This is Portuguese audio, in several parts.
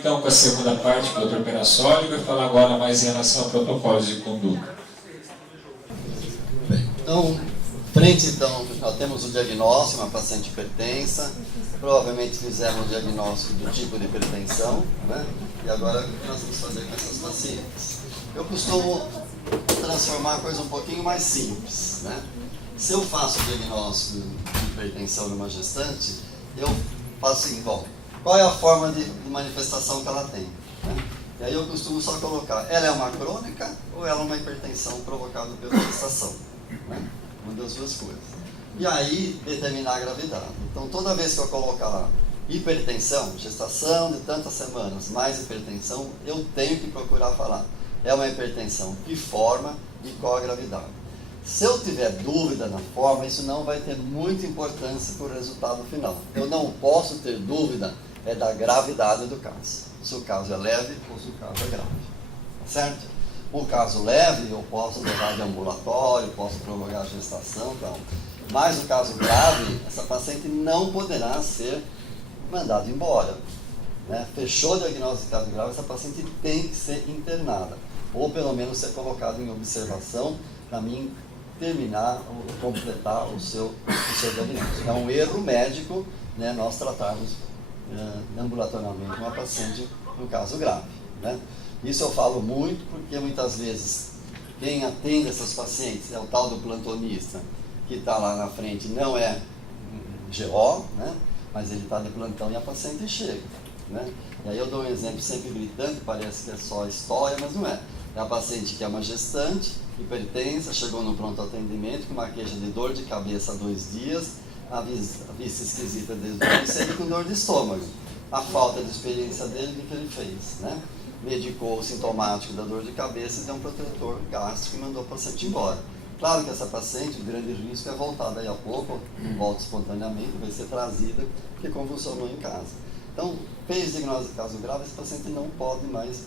então com a segunda parte que o Dr. Perassoli vai falar agora mais em relação a protocolos de conduta. Bem, então, nós temos o diagnóstico, uma paciente hipertensa, provavelmente fizemos o diagnóstico do tipo de hipertensão, né? E agora o que nós vamos fazer com essas pacientes? Eu costumo transformar a coisa um pouquinho mais simples, né? Se eu faço o diagnóstico de hipertensão numa gestante, eu faço assim, bom, qual é a forma de manifestação que ela tem, né? E aí eu costumo só colocar, ela é uma crônica ou ela é uma hipertensão provocada pela gestação, né? Uma das duas coisas. E aí determinar a gravidade. Então toda vez que eu colocar lá hipertensão, gestação de tantas semanas, mais hipertensão, eu tenho que procurar falar, é uma hipertensão, que forma e qual a gravidade. Se eu tiver dúvida na forma, isso não vai ter muita importância para o resultado final. Eu não posso ter dúvida da gravidade do caso. Se o caso é leve ou se o caso é grave. Tá certo? O caso leve, eu posso levar de ambulatório, posso prolongar a gestação, então. Mas o caso grave, essa paciente não poderá ser mandada embora, né? Fechou o diagnóstico de caso grave, essa paciente tem que ser internada. Ou pelo menos ser colocada em observação para mim terminar ou completar o seu diagnóstico. É um erro médico, né, nós tratarmos ambulatorialmente uma paciente no caso grave, né? Isso eu falo muito porque muitas vezes quem atende essas pacientes é o tal do plantonista que está lá na frente, não é GO, né? Mas ele está de plantão e a paciente chega, né? E aí eu dou um exemplo sempre gritante, parece que é só história, mas não é. É a paciente que é uma gestante, hipertensa, chegou no pronto atendimento com uma queixa de dor de cabeça há 2 dias, a vista esquisita desde o início e com dor de estômago. A falta de experiência dele, o que ele fez, né? Medicou o sintomático da dor de cabeça e deu um protetor gástrico e mandou o paciente embora. Claro que essa paciente, o grande risco é voltar daí a pouco, não volta espontaneamente, vai ser trazida porque convulsionou em casa. Então, fez diagnóstico de caso grave, esse paciente não pode mais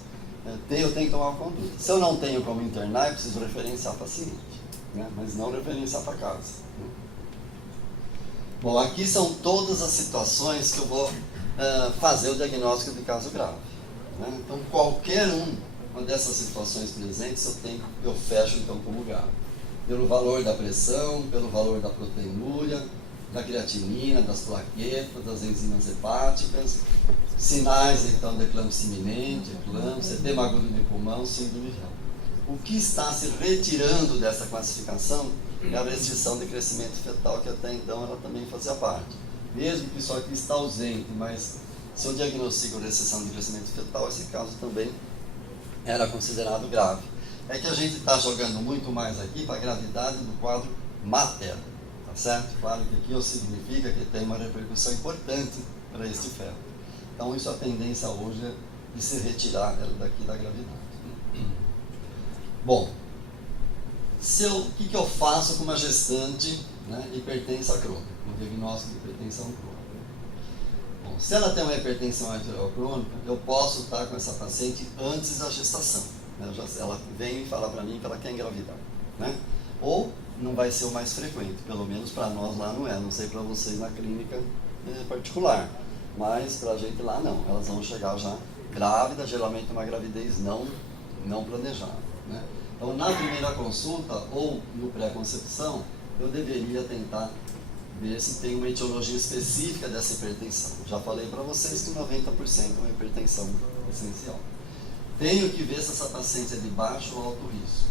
eu tenho que tomar uma conduta. Se eu não tenho como internar, eu preciso referenciar paciente, né? Mas não referenciar para casa, né? Bom, aqui são todas as situações que eu vou fazer o diagnóstico de caso grave, né? Então, qualquer uma dessas situações presentes, eu fecho então como grave. Pelo valor da pressão, pelo valor da proteinúria, da creatinina, das plaquetas, das enzimas hepáticas, sinais então de eclâmpsia iminente, eclâmpsia, edema agudo de pulmão, síndrome de Down. O que está se retirando dessa classificação é a restrição de crescimento fetal, que até então ela também fazia parte. Mesmo que isso aqui está ausente, mas se eu diagnostico restrição de crescimento fetal, esse caso também era considerado grave. É que a gente está jogando muito mais aqui para a gravidade do quadro materno, tá certo? Claro que aqui significa que tem uma repercussão importante para este feto. Então, isso a tendência hoje é de se retirar ela daqui da gravidade. Bom, o que eu faço com uma gestante, né, hipertensa crônica, um diagnóstico de hipertensão crônica? Bom, se ela tem uma hipertensão arterial crônica, eu posso estar com essa paciente antes da gestação, né? Ela vem e fala para mim que ela quer engravidar, né? Ou não vai ser o mais frequente, pelo menos para nós lá não é, não sei para vocês na clínica particular. Mas para a gente lá não, elas vão chegar já grávidas, geralmente uma gravidez não planejada, né? Então na primeira consulta ou no pré-concepção, eu deveria tentar ver se tem uma etiologia específica dessa hipertensão. Já falei para vocês que 90% é uma hipertensão essencial. Tenho que ver se essa paciente é de baixo ou alto risco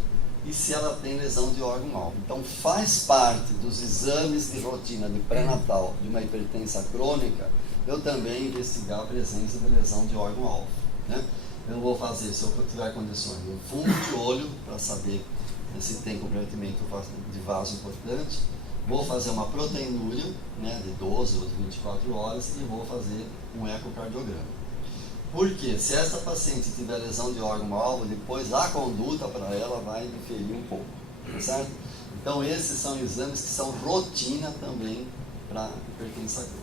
e se ela tem lesão de órgão-alvo. Então faz parte dos exames de rotina de pré-natal de uma hipertensa crônica eu também investigar a presença de lesão de órgão-alvo, né? Eu vou fazer, se eu tiver condições, um fundo de olho para saber se tem comprometimento de vaso importante, vou fazer uma proteinúria, né, de 12 ou de 24 horas e vou fazer um ecocardiograma. Porque se essa paciente tiver lesão de órgão-alvo, depois a conduta para ela vai diferir um pouco, tá certo? Então esses são exames que são rotina também para hipertensão crônica.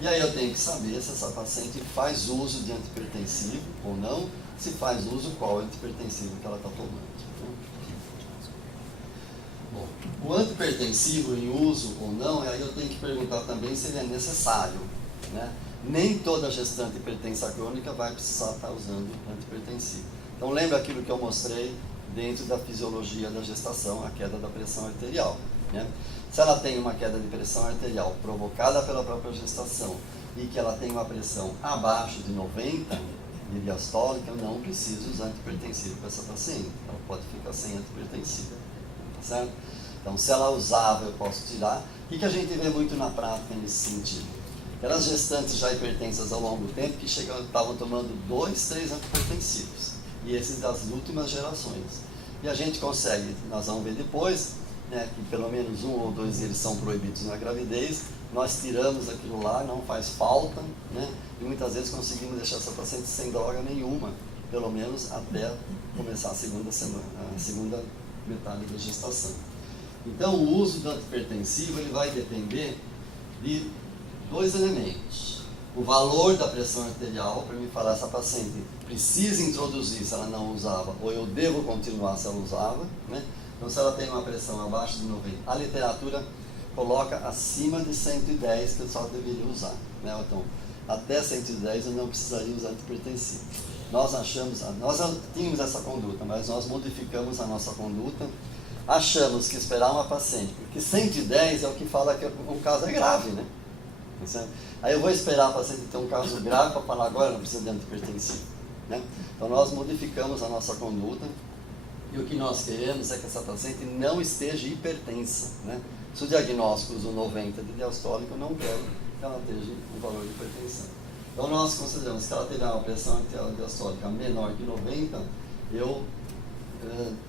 E aí eu tenho que saber se essa paciente faz uso de antihipertensivo ou não, se faz uso, qual antihipertensivo que ela está tomando. Bom, o antihipertensivo em uso ou não, aí eu tenho que perguntar também se ele é necessário, né? nem toda gestante hipertensa crônica vai precisar estar usando antihipertensivo. Então lembra aquilo que eu mostrei dentro da fisiologia da gestação, a queda da pressão arterial, né? Se ela tem uma queda de pressão arterial provocada pela própria gestação e que ela tem uma pressão abaixo de 90 de diastólica, eu não preciso usar antihipertensivo para essa paciente. Ela pode ficar sem antihipertensivo, certo? Então, se ela usava, eu posso tirar. O que a gente vê muito na prática nesse sentido? Aquelas gestantes já hipertensas ao longo do tempo que estavam tomando 2, 3 antihipertensivos. E esses das últimas gerações. E a gente consegue, nós vamos ver depois, né, que pelo menos 1 ou 2 deles são proibidos na gravidez. Nós tiramos aquilo lá, não faz falta, né? E muitas vezes conseguimos deixar essa paciente sem droga nenhuma, pelo menos até começar a segunda metade da gestação. Então, o uso do antihipertensivo ele vai depender de 2 elementos. O valor da pressão arterial, para me falar essa paciente precisa introduzir se ela não usava, ou eu devo continuar se ela usava, né? Então, se ela tem uma pressão abaixo de 90, a literatura coloca acima de 110 que eu só deveria usar, né? Então, até 110 eu não precisaria usar antihipertensivo. Nós tínhamos essa conduta, mas nós modificamos a nossa conduta. Achamos que esperar uma paciente, porque 110 é o que fala que o caso é grave, né? Aí eu vou esperar a paciente ter um caso grave para falar agora não precisa de antihipertensivo, né? Então nós modificamos a nossa conduta e o que nós queremos é que essa paciente não esteja hipertensa, né? Se o diagnóstico usa 90 de diastólica, eu não quero que ela esteja um valor de hipertensão. Então nós consideramos que ela tiver uma pressão arterial diastólica menor que 90, eu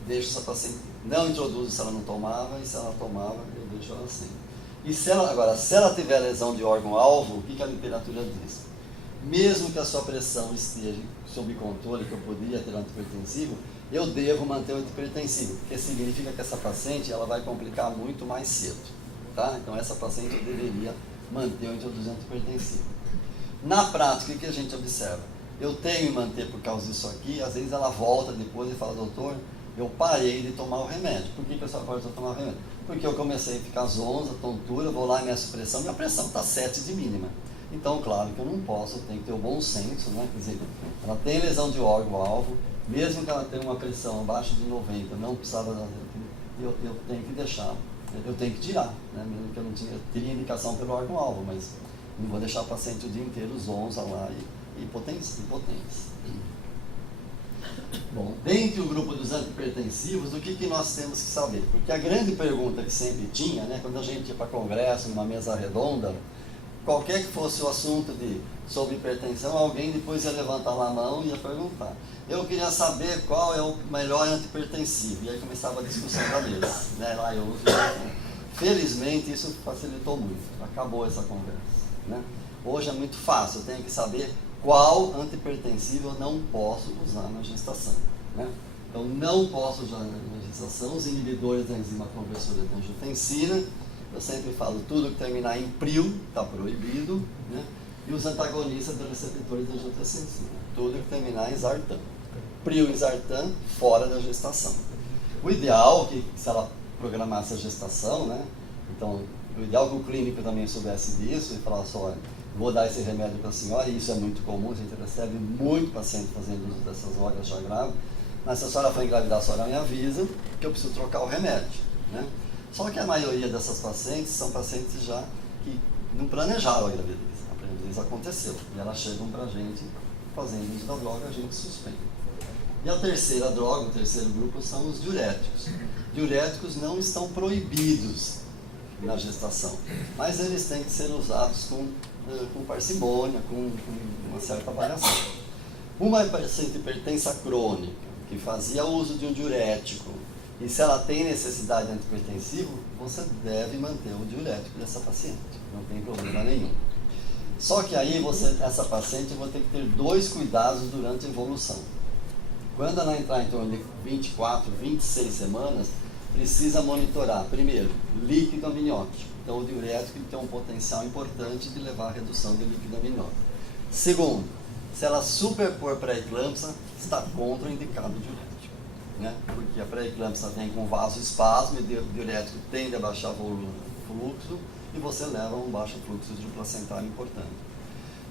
deixo essa paciente, não introduzo se ela não tomava, e se ela tomava, eu deixo ela sem. E se ela tiver lesão de órgão-alvo, o que a literatura diz? Mesmo que a sua pressão esteja sob controle, que eu poderia ter antihipertensivo, eu devo manter o antihipertensivo, porque significa que essa paciente ela vai complicar muito mais cedo, tá? Então essa paciente eu deveria manter ou introduzir antihipertensivo. Na prática, o que a gente observa? Eu tenho que manter por causa disso aqui, às vezes ela volta depois e fala, doutor, eu parei de tomar o remédio. Por que a senhora parou de tomar o remédio? Porque eu comecei a ficar zonza, tontura, vou lá e meço pressão, minha pressão está 7 de mínima. Então, claro que eu não posso, eu tenho que ter o bom senso, né? Quer dizer, ela tem lesão de órgão-alvo, mesmo que ela tenha uma pressão abaixo de 90, não precisava, eu tenho que deixar, eu tenho que tirar, né? Mesmo que eu não teria indicação pelo órgão-alvo, mas não vou deixar a paciente o dia inteiro zonza lá e hipotensão. Bom, dentro do grupo dos antihipertensivos, o que nós temos que saber? Porque a grande pergunta que sempre tinha, né, quando a gente ia para congresso, numa mesa redonda, qualquer que fosse o assunto sobre hipertensão, alguém depois ia levantar lá a mão e ia perguntar. Eu queria saber qual é o melhor antihipertensivo. E aí começava a discussão da mesa. Né? Lá eu ouvi. Felizmente, isso facilitou muito. Acabou essa conversa. Né? Hoje é muito fácil. Eu tenho que saber qual antihipertensivo eu não posso usar na gestação. Né? Então, não posso usar na gestação os inibidores da enzima conversora de angiotensina. Eu sempre falo, tudo que terminar em pril está proibido. Né? E os antagonistas dos receptores de angiotensina. Tudo que terminar em sartan. Pril e sartan fora da gestação. O ideal, que se ela programasse a gestação, né? Então, o ideal que o clínico também soubesse disso e falasse, olha, vou dar esse remédio para a senhora, e isso é muito comum, a gente recebe muito paciente fazendo uso dessas drogas já graves, mas se a senhora for engravidar, a senhora me avisa que eu preciso trocar o remédio. Né? Só que a maioria dessas pacientes são pacientes já que não planejaram a gravidez. A gravidez aconteceu, e elas chegam para a gente fazendo uso da droga, a gente suspende. E a terceira droga, o terceiro grupo, são os diuréticos. Diuréticos não estão proibidos na gestação, mas eles têm que ser usados com parcimônia, com uma certa avaliação. Uma paciente hipertensa crônica, que fazia uso de um diurético, e se ela tem necessidade de antihipertensivo, você deve manter o diurético dessa paciente, não tem problema nenhum. Só que aí, essa paciente vai ter que ter 2 cuidados durante a evolução. Quando ela entrar em torno de 24, 26 semanas, precisa monitorar, primeiro, líquido amniótico. Então, o diurético tem um potencial importante de levar à redução do líquido amniótico. Segundo, se ela superpor pré-eclâmpsia, está contraindicado o diurético. Né? Porque a pré-eclâmpsia vem com vasoespasmo e o diurético tende a baixar o fluxo e você leva a um baixo fluxo de placentário importante.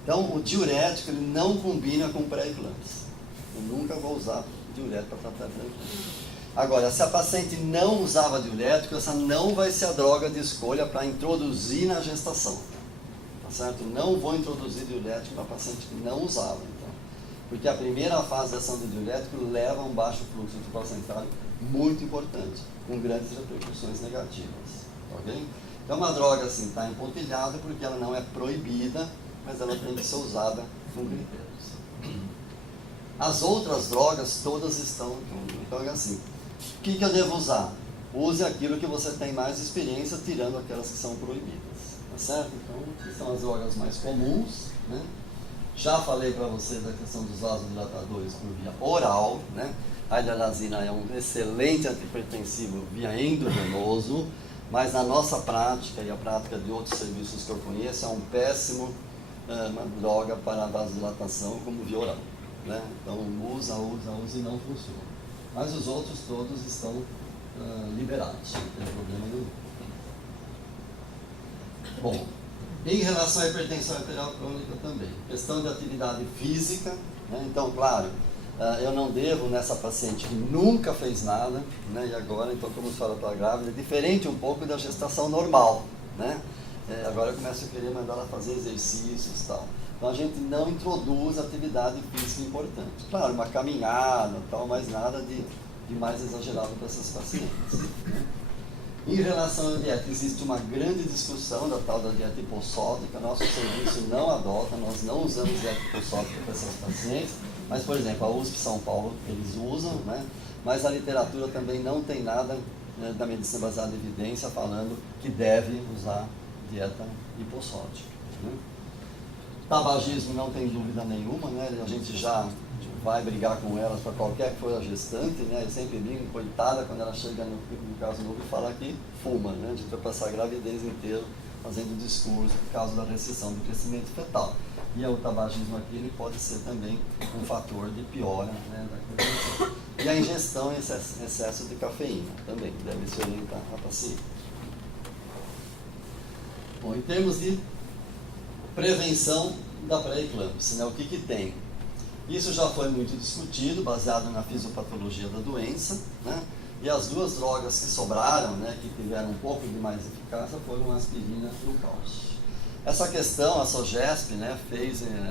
Então, o diurético ele não combina com pré-eclâmpsia. Eu nunca vou usar diurético para tratar pré-eclâmpsia. Agora, se a paciente não usava diurético, essa não vai ser a droga de escolha para introduzir na gestação. Tá certo? Não vou introduzir diurético para paciente que não usava. Então, porque a primeira fase de ação do diurético leva a um baixo fluxo intraplacentário muito importante, com grandes repercussões negativas. Ok? Então, uma droga assim está empontilhada porque ela não é proibida, mas ela tem que ser usada com critérios. As outras drogas todas estão. Então, é assim. O que eu devo usar? Use aquilo que você tem mais experiência, tirando aquelas que são proibidas. Tá certo? Então, que são as drogas mais comuns, né? Já falei para vocês da questão dos vasodilatadores por via oral, né? A hidralazina é um excelente antihipertensivo via endovenoso, mas na nossa prática e a prática de outros serviços que eu conheço, é um péssimo uma droga para vasodilatação como via oral, né? Então, usa e não funciona. Mas os outros todos estão liberados, não tem problema nenhum. Bom, em relação à hipertensão arterial crônica também, questão de atividade física, né? Então, claro, eu não devo nessa paciente que nunca fez nada, né? E agora, então, como se fala para a grávida, é diferente um pouco da gestação normal, né? Agora eu começo a querer mandar ela fazer exercícios e tal. Então a gente não introduz atividade física importante. Claro, uma caminhada e tal, mas nada de mais exagerado para essas pacientes. Né? Em relação à dieta, existe uma grande discussão da tal da dieta hipossódica. Nosso serviço não adota, nós não usamos dieta hipossódica para essas pacientes, mas, por exemplo, a USP São Paulo, eles usam, né? Mas a literatura também não tem nada da medicina baseada em evidência falando que deve usar dieta hipossódica. Né? Tabagismo não tem dúvida nenhuma, né? A gente já vai brigar com elas para qualquer que for a gestante, né? Eu sempre brigo, coitada, quando ela chega no caso novo e fala que fuma, né? A gente vai passar a gravidez inteira fazendo discurso por causa da restrição do crescimento fetal. E o tabagismo aqui ele pode ser também um fator de piora, né, da cognição. E a ingestão em excesso de cafeína também deve se orientar a paciente. Bom, em termos de prevenção da pré-eclâmpsia, né, o que tem? Isso já foi muito discutido, baseado na fisiopatologia da doença, né? E as duas drogas que sobraram, né, que tiveram um pouco de mais eficácia, foram a aspirina e o cálcio. Essa questão, a SOGESP, né,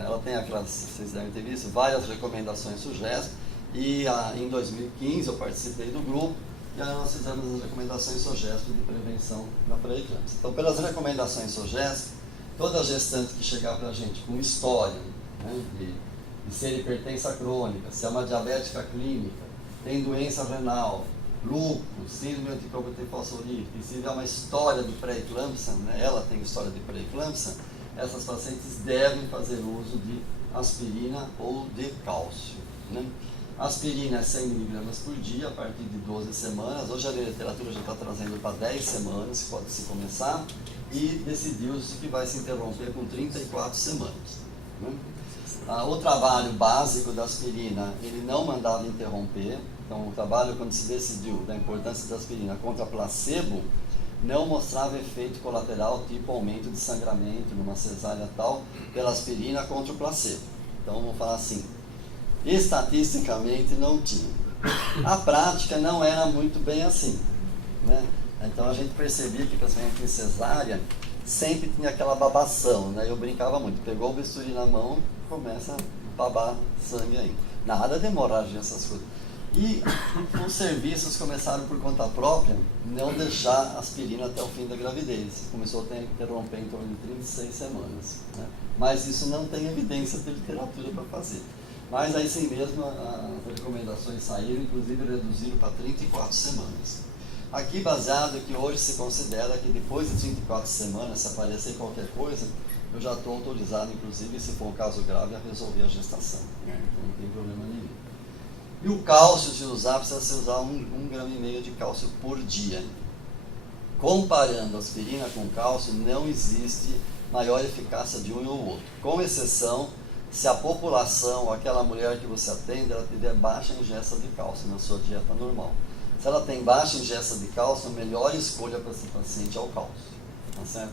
ela tem aquelas, vocês devem ter visto, várias recomendações SOGESP, e em 2015 eu participei do grupo, e aí nós fizemos as recomendações SOGESP de prevenção da pré-eclâmpsia. Então, pelas recomendações SOGESP, toda gestante que chegar para a gente com história, né, de ser hipertensa crônica, se é uma diabética clínica, tem doença renal, lúpus, síndrome anticoagulante-fosfolípica, e se tiver uma história de pré-eclâmpsia, né, ela tem história de pré-eclâmpsia, essas pacientes devem fazer uso de aspirina ou de cálcio. Né? Aspirina é 100 mg por dia, a partir de 12 semanas. Hoje a literatura já está trazendo para 10 semanas, que pode se começar, e decidiu-se que vai se interromper com 34 semanas. Né? O trabalho básico da aspirina, ele não mandava interromper. Então, o trabalho, quando se decidiu da importância da aspirina contra placebo, não mostrava efeito colateral, tipo aumento de sangramento numa cesárea tal, pela aspirina contra o placebo. Então, vamos falar assim, estatisticamente não tinha. A prática não era muito bem assim, né? Então, a gente percebia que, principalmente em cesárea, sempre tinha aquela babação, né? Eu brincava muito, pegou o bisturi na mão, começa a babar sangue aí. Nada de hemorragia, essas coisas. E os serviços começaram por conta própria não deixar aspirina até o fim da gravidez. Começou a ter interromper em torno de 36 semanas. Né? Mas isso não tem evidência de literatura para fazer. Mas aí sim mesmo as recomendações saíram, inclusive reduziram para 34 semanas. Aqui baseado que hoje se considera que depois de 34 semanas, se aparecer qualquer coisa, eu já estou autorizado, inclusive, se for um caso grave, a resolver a gestação. Então não tem problema nenhum. E o cálcio, se usar, precisa se usar 1,5 gramas de cálcio por dia. Comparando aspirina com cálcio, não existe maior eficácia de um ou outro. Com exceção, se a população, aquela mulher que você atende, ela tiver baixa ingesta de cálcio na sua dieta normal. Se ela tem baixa ingesta de cálcio, a melhor escolha para esse paciente é o cálcio. Tá certo?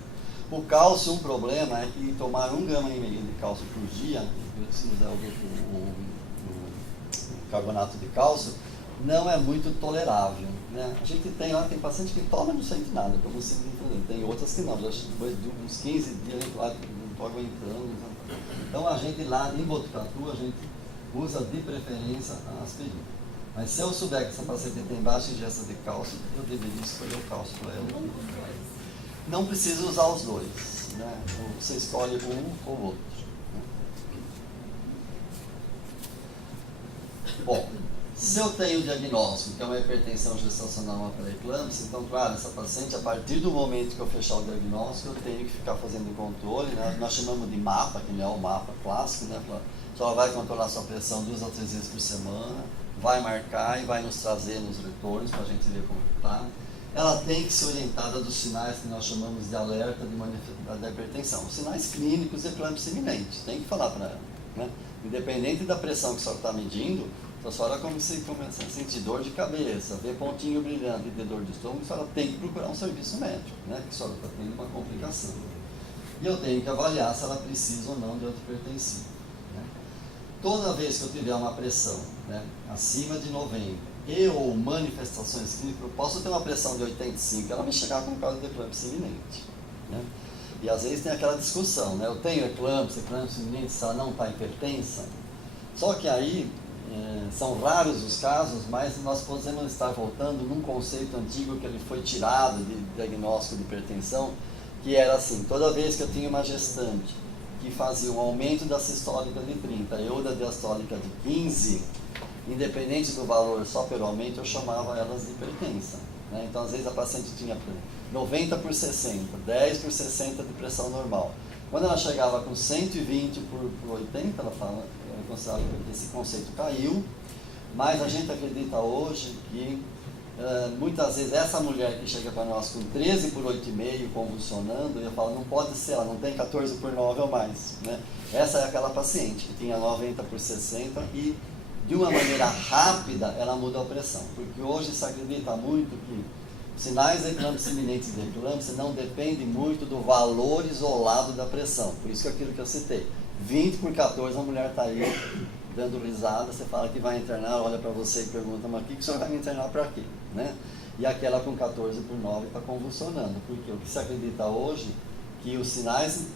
O cálcio, um problema é que tomar 1,5 grama de cálcio por dia, se usar o carbonato de cálcio, não é muito tolerável, né? A gente tem lá, tem paciente que toma e não sente nada, como vocês entenderam. Tem outras que não, já depois de uns 15 dias não estou aguentando. Né? Então a gente lá em Botucatu, a gente usa de preferência a aspirina. Mas se eu souber que essa paciente tem baixa ingestão de cálcio, eu deveria escolher o cálcio para ela. Não precisa usar os dois, né? Você escolhe um ou outro. Né? Bom, se eu tenho o diagnóstico que é uma hipertensão gestacional, uma pré-eclâmpsia, então, claro, essa paciente, a partir do momento que eu fechar o diagnóstico, eu tenho que ficar fazendo controle, né? Nós chamamos de mapa, que não é o mapa clássico, né? Só ela vai controlar sua pressão 2 a 3 vezes por semana, vai marcar e vai nos trazer nos retornos para a gente ver como está. Ela tem que ser orientada dos sinais que nós chamamos de alerta de manifestação da hipertensão. Os sinais clínicos de eclâmpsia iminente, tem que falar para ela. Né? Independente da pressão que a senhora está medindo, se a senhora começa a sentir dor de cabeça, ver pontinho brilhante e ter dor de estômago, a senhora tem que procurar um serviço médico, né? Que a senhora está tendo uma complicação. E eu tenho que avaliar se ela precisa ou não de antihipertensivo. Né? Toda vez que eu tiver uma pressão, né, acima de 90, e ou manifestações clínicas, eu posso ter uma pressão de 85, ela vai chegar com causa de eclâmpsia iminente. Né? E às vezes tem aquela discussão, né? Eu tenho eclâmpsia iminente, se ela não está hipertensa. Só que aí, são raros os casos, mas nós podemos estar voltando num conceito antigo que ele foi tirado de diagnóstico de hipertensão, que era assim, toda vez que eu tinha uma gestante que fazia um aumento da sistólica de 30 ou da diastólica de 15, independente do valor só pelo aumento, eu chamava elas de hipertensa. Né? Então, às vezes, a paciente tinha 90 por 60, 10 por 60 de pressão normal. Quando ela chegava com 120 por 80, ela fala, eu considero que esse conceito caiu, mas a gente acredita hoje que muitas vezes essa mulher que chega para nós com 13 por 8,5 convulsionando, eu falo, não pode ser, ela não tem 14 por 9 ou mais. Né? Essa é aquela paciente que tinha 90 por 60 e de uma maneira rápida ela muda a pressão, porque hoje se acredita muito que sinais eclâmpsia iminentes de eclâmpsia não dependem muito do valor isolado da pressão, por isso que aquilo que eu citei, 20 por 14 a mulher está aí dando risada, você fala que vai internar, olha para você e pergunta, mas o que o senhor vai me internar para quê? Né? E aquela com 14 por 9 está convulsionando, porque o que se acredita hoje que os sinais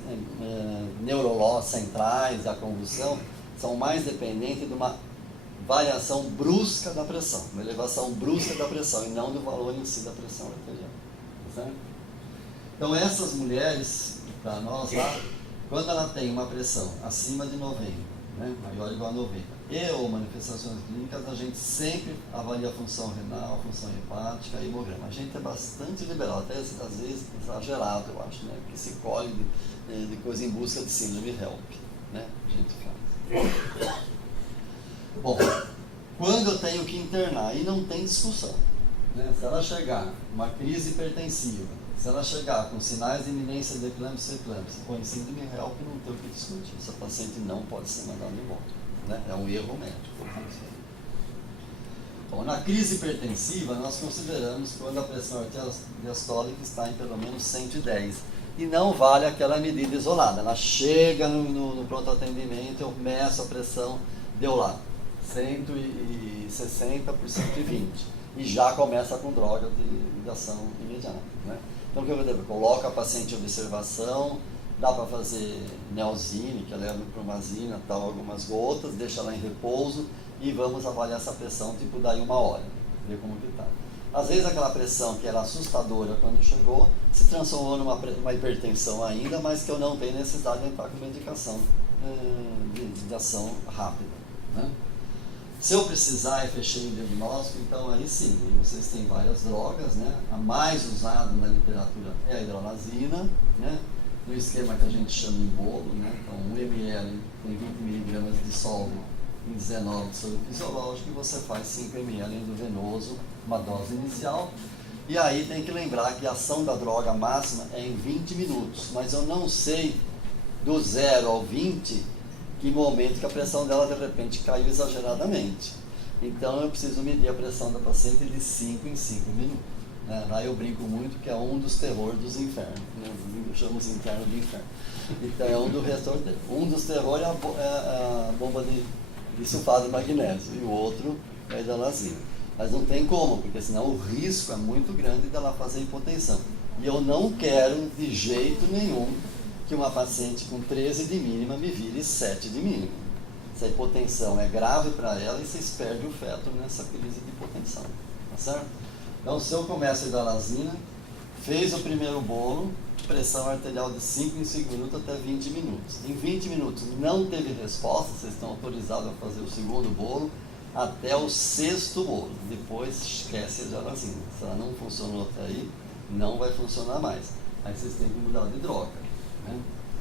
neurológicos centrais da convulsão são mais dependentes de uma variação brusca da pressão, uma elevação brusca da pressão e não do valor em si da pressão arterial. Certo? Então essas mulheres, para nós lá, quando ela tem uma pressão acima de 90, né, maior ou igual a 90, e ou manifestações clínicas, a gente sempre avalia a função renal, a função hepática e hemograma. A gente é bastante liberal, até às vezes exagerado, eu acho, né, que se colhe de coisa em busca de síndrome HELP, né, a gente faz. Bom, quando eu tenho que internar, e não tem discussão, né? Se ela chegar uma crise hipertensiva, se ela chegar com sinais de iminência de eclâmpsia ou em síndrome HELP, não tem o que discutir. Essa paciente não pode ser mandada embora, né? É um erro médico. Bom, na crise hipertensiva, nós consideramos quando a pressão diastólica está em pelo menos 110. E não vale aquela medida isolada. Ela chega no pronto atendimento, eu meço a pressão, deu lá 160 por 120 e já começa com droga de ação imediata. Né? Então o que eu vou fazer? Coloca a paciente em observação, dá para fazer neosine, que é levopromazina, tal, algumas gotas, deixa ela em repouso e vamos avaliar essa pressão tipo daí 1 hora, ver como que está. Às vezes aquela pressão que era assustadora quando chegou, se transformou numa hipertensão ainda, mas que eu não tenho necessidade de entrar com medicação de ação rápida. Né? Se eu precisar e fechei o diagnóstico, então aí sim, vocês têm várias drogas, né? A mais usada na literatura é a hidrolazina, né? No esquema que a gente chama em bolo, né? Então 1 ml tem 20 mg de dissolve em 19 de soro fisiológico e você faz 5 ml endovenoso, uma dose inicial. E aí tem que lembrar que a ação da droga máxima é em 20 minutos, mas eu não sei do 0 ao 20 que momento que a pressão dela de repente caiu exageradamente. Então eu preciso medir a pressão da paciente de 5 em 5 minutos. né? Lá eu brinco muito que é um dos terrores dos infernos, né? Eu chamo os internos de inferno. Então é um do resto dele. Um dos terrores é a bomba de sulfato de magnésio e o outro é a hidralazina. Mas não tem como, porque senão o risco é muito grande dela fazer hipotensão. E eu não quero de jeito nenhum que uma paciente com 13 de mínima me vire 7 de mínima. Essa hipotensão é grave para ela e vocês perdem o feto nessa crise de hipotensão. Tá certo? Então, se eu começo a hidralazina, fez o primeiro bolo, pressão arterial de 5 em 5 minutos até 20 minutos. Em 20 minutos não teve resposta, vocês estão autorizados a fazer o segundo bolo até o 6º bolo. Depois esquece a hidralazina. Se ela não funcionou até aí, não vai funcionar mais. Aí vocês têm que mudar de droga. Né?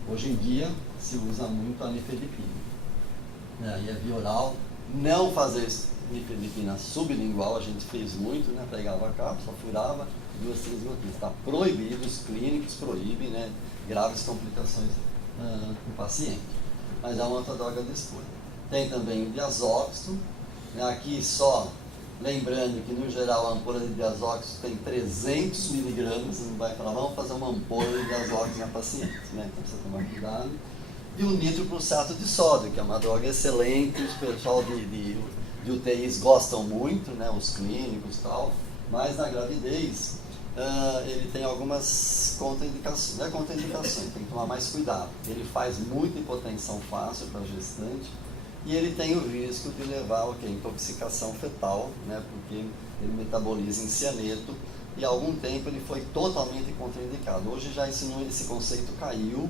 Hoje em dia se usa muito a nifedipina. E a via oral, não fazer nifedipina sublingual, a gente fez muito, né? Pegava a cápsula, furava, 2, 3 gotinhas. Está proibido, os clínicos proíbem, né? Graves complicações no paciente. Mas é uma outra droga de escolha. Tem também o diazóxido, né? Aqui só lembrando que no geral a ampola de diazóxido tem 300 miligramas, você não vai falar, vamos fazer uma ampola de diazóxido na paciente, né? Então precisa tomar cuidado. E o nitroprusato de sódio, que é uma droga excelente, os pessoal de UTIs gostam muito, né, os clínicos e tal, mas na gravidez ele tem algumas contraindicações, não é contraindicações, tem que tomar mais cuidado. Ele faz muita hipotensão fácil para a gestante e ele tem o risco de levar a intoxicação fetal, né, porque ele metaboliza em cianeto e há algum tempo ele foi totalmente contraindicado. Hoje já esse conceito caiu.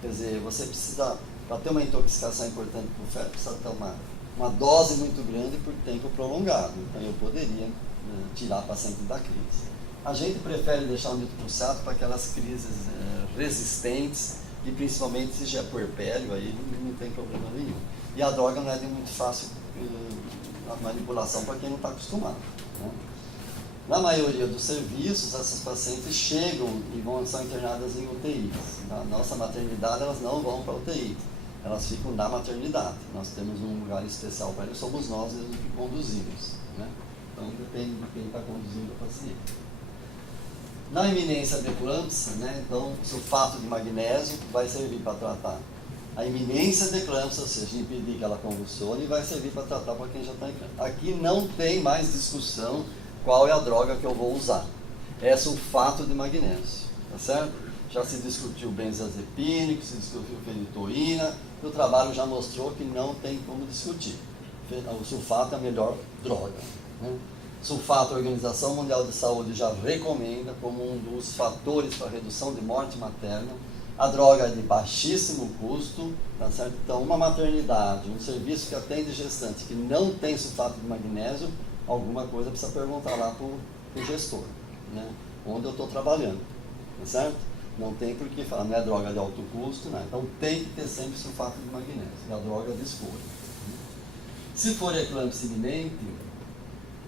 Quer dizer, você precisa, para ter uma intoxicação importante para o feto, precisa tomar uma dose muito grande por tempo prolongado. Então eu poderia tirar a paciente da crise. A gente prefere deixar o nitroprusato para aquelas crises resistentes e principalmente se já é puerpério, aí não tem problema nenhum. E a droga não é de muito fácil manipulação para quem não está acostumado. Né? Na maioria dos serviços, essas pacientes chegam e são internadas em UTIs. Na nossa maternidade, elas não vão para UTI, elas ficam na maternidade. Nós temos um lugar especial para eles, somos nós mesmos que conduzimos. Né? Então, depende de quem está conduzindo a paciente. Na iminência de eclâmpsia, né, então, sulfato de magnésio vai servir para tratar a iminência de eclâmpsia, ou seja, impedir que ela convulsione, e vai servir para tratar para quem já está em eclâmpsia. Aqui não tem mais discussão qual é a droga que eu vou usar. É sulfato de magnésio, tá certo? Já se discutiu benzodiazepínico, se discutiu fenitoína, e o trabalho já mostrou que não tem como discutir. O sulfato é a melhor droga. Né? Sulfato, a Organização Mundial de Saúde já recomenda como um dos fatores para a redução de morte materna. A droga é de baixíssimo custo, tá certo? Então, uma maternidade, um serviço que atende gestante que não tem sulfato de magnésio, alguma coisa precisa perguntar lá para o gestor, né? Onde eu estou trabalhando, tá certo? Não tem por que falar, não é droga de alto custo, né? Então tem que ter sempre sulfato de magnésio, é a droga de escolha. Se for eclâmpsia iminente,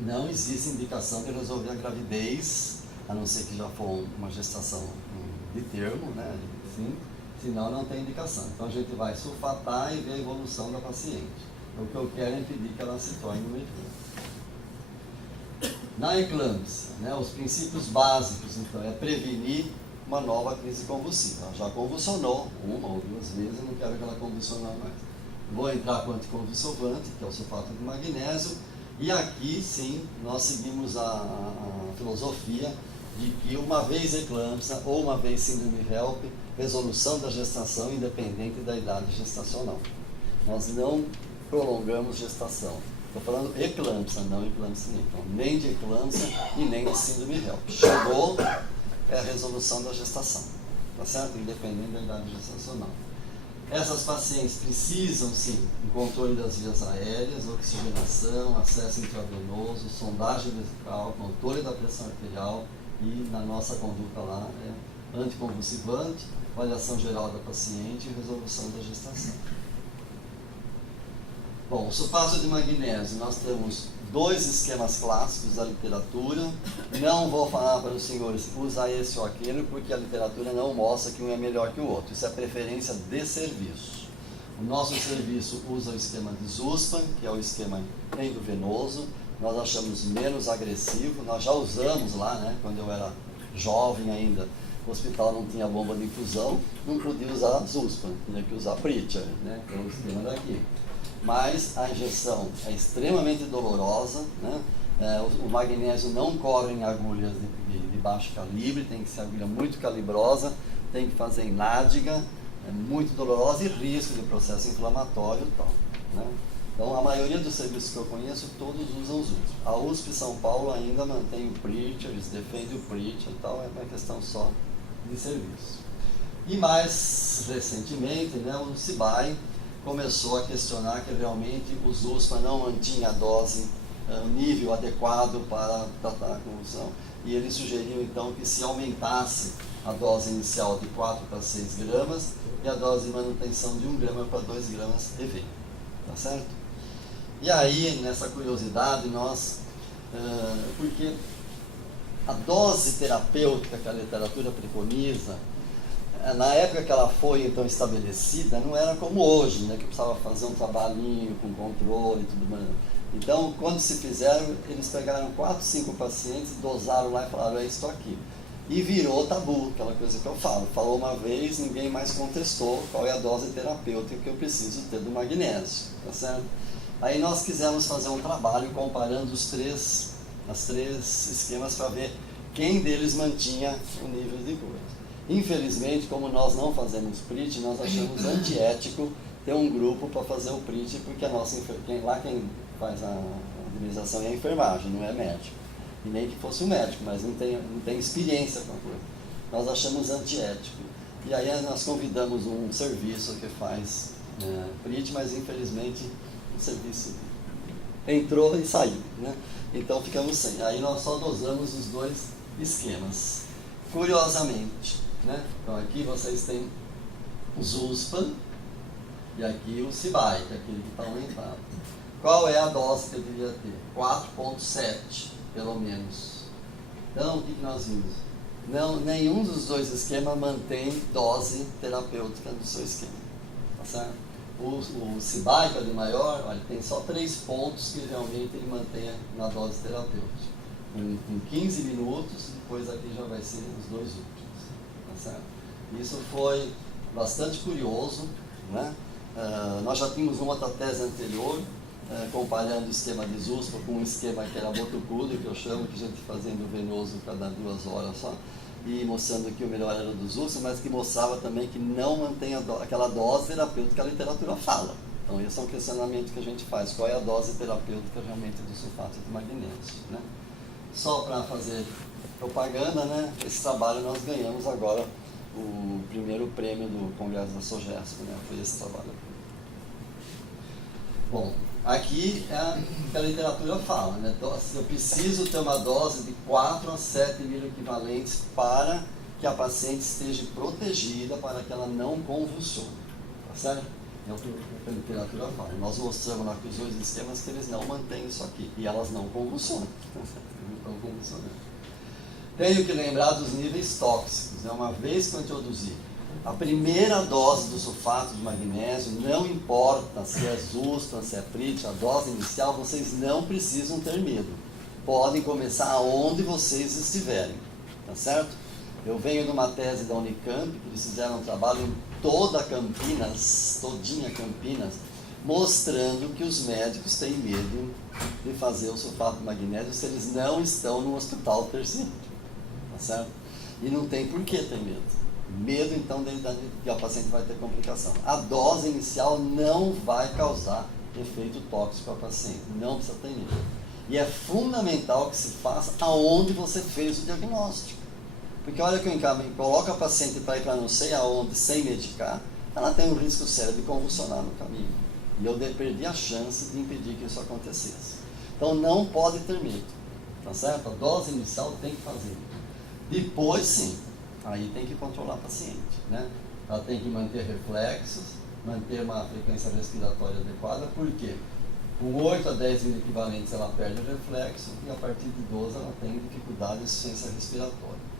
não existe indicação de resolver a gravidez, a não ser que já for uma gestação de termo, né? Sim, senão não tem indicação. Então a gente vai sulfatar e ver a evolução da paciente. O que eu quero é impedir que ela se torne uma eclâmpsia. Na eclâmpsia, né, os princípios básicos, então, é prevenir uma nova crise convulsiva. Ela já convulsionou uma ou duas vezes, eu não quero que ela convulsione mais. Vou entrar com anticonvulsivante, que é o sulfato de magnésio, e aqui sim nós seguimos a filosofia de que uma vez eclâmpsia ou uma vez síndrome HELP, resolução da gestação independente da idade gestacional. Nós não prolongamos gestação. Estou falando eclâmpsia, não eclâmpsia. Então, nem de eclâmpsia e nem de síndrome HELP. Chegou, é a resolução da gestação, tá certo? Independente da idade gestacional. Essas pacientes precisam, sim, de controle das vias aéreas, oxigenação, acesso intravenoso, sondagem vesical, controle da pressão arterial e, na nossa conduta lá, é anticonvulsivante, avaliação geral da paciente e resolução da gestação. Bom, o sulfato de magnésio, nós temos 2 esquemas clássicos da literatura. Não vou falar para os senhores usar esse ou aquele, porque a literatura não mostra que um é melhor que o outro. Isso é preferência de serviço. O nosso serviço usa o esquema de Zussman, que é o esquema endovenoso. nós achamos menos agressivo. Nós já usamos lá, né, quando eu era jovem ainda, o hospital não tinha bomba de infusão, não podia usar Zuspa, tinha que usar Preacher, né, que é o esquema daqui. Mas a injeção é extremamente dolorosa, né? O magnésio não corre em agulhas de baixo calibre, tem que ser agulha muito calibrosa, tem que fazer em nádega, é muito dolorosa e risco de processo inflamatório e tal, né? Então, a maioria dos serviços que eu conheço, todos usam Zuspa. A USP São Paulo ainda mantém o Preacher, eles defendem o Preacher e tal, é uma questão só de serviço. E mais recentemente, né, o CIBAI começou a questionar que realmente o Zuspa não mantinha a dose, o nível adequado para tratar a convulsão. E ele sugeriu então que se aumentasse a dose inicial de 4 para 6 gramas e a dose de manutenção de 1 grama para 2 gramas EV. Tá certo? E aí, nessa curiosidade, nós... porque a dose terapêutica que a literatura preconiza, na época que ela foi então estabelecida, não era como hoje, né, que precisava fazer um trabalhinho com controle e tudo mais. Então, quando se fizeram, eles pegaram 4, 5 pacientes, dosaram lá e falaram, é isso aqui. E virou tabu, aquela coisa que eu falo. Falou uma vez, ninguém mais contestou qual é a dose terapêutica que eu preciso ter do magnésio, tá certo? Aí nós quisemos fazer um trabalho comparando os três esquemas para ver quem deles mantinha o nível de coisa. Infelizmente, como nós não fazemos PRIT, nós achamos antiético ter um grupo para fazer o PRIT, porque quem faz a administração é a enfermagem, não é médico. E nem que fosse um médico, mas não tem experiência com a coisa. Nós achamos antiético. E aí nós convidamos um serviço que faz PRIT, mas infelizmente o serviço entrou e saiu, né? Então ficamos sem. Aí nós só dosamos os dois esquemas. Curiosamente, né? Então aqui vocês têm o Zuspa e aqui o CIBAI, que é aquele que está aumentado. Qual é a dose que eu devia ter? 4,7, pelo menos. Então, o que nós vimos? Nenhum dos dois esquemas mantém dose terapêutica do seu esquema. Tá certo? O CIBAI, que é de maior, olha, tem só 3 pontos que realmente ele mantém na dose terapêutica. Em 15 minutos, depois aqui já vai ser os dois últimos. Tá certo? Isso foi bastante curioso, né? Nós já tínhamos uma outra tese anterior, comparando o esquema de Zuspa com um esquema que era botucudo, que eu chamo, que a gente fazendo venoso cada 2 horas só, e mostrando que o melhor era o do Zuspa, mas que mostrava também que não mantém aquela dose terapêutica que a literatura fala. Então esse é um questionamento que a gente faz, qual é a dose terapêutica realmente do sulfato de magnésio, né? Só para fazer propaganda, né? Esse trabalho nós ganhamos agora o primeiro prêmio do Congresso da SOGESP, né? Foi esse trabalho. Bom, aqui é o que a literatura fala, né? Eu preciso ter uma dose de 4 a 7 mil equivalentes para que a paciente esteja protegida, para que ela não convulsione, tá certo? É o que a literatura fala. Nós mostramos lá com os dois esquemas que eles não mantêm isso aqui, e elas não convulsionam. Não estão convulsionando. Tenho que lembrar dos níveis tóxicos, né? Uma vez que eu introduzi a primeira dose do sulfato de magnésio, não importa se é Zuspa, se é PRIT, a dose inicial, vocês não precisam ter medo. Podem começar aonde vocês estiverem, tá certo? Eu venho de uma tese da Unicamp, que eles fizeram um trabalho em toda Campinas, todinha Campinas, mostrando que os médicos têm medo de fazer o sulfato de magnésio se eles não estão no hospital terciário, tá certo? E não tem por que ter medo. Medo, então, de que o paciente vai ter complicação. A dose inicial não vai causar efeito tóxico ao paciente, não precisa ter medo. E é fundamental que se faça aonde você fez o diagnóstico. Porque a hora que eu encaminho, coloco a paciente para ir para não sei aonde, sem medicar, ela tem um risco sério de convulsionar no caminho. E eu perdi a chance de impedir que isso acontecesse. Então não pode ter medo, tá certo? A dose inicial tem que fazer. Depois, sim, aí tem que controlar a paciente, né? Ela tem que manter reflexos, manter uma frequência respiratória adequada, por quê? Com 8 a 10 mil equivalentes ela perde o reflexo e a partir de 12 ela tem dificuldade de insuficiência respiratória.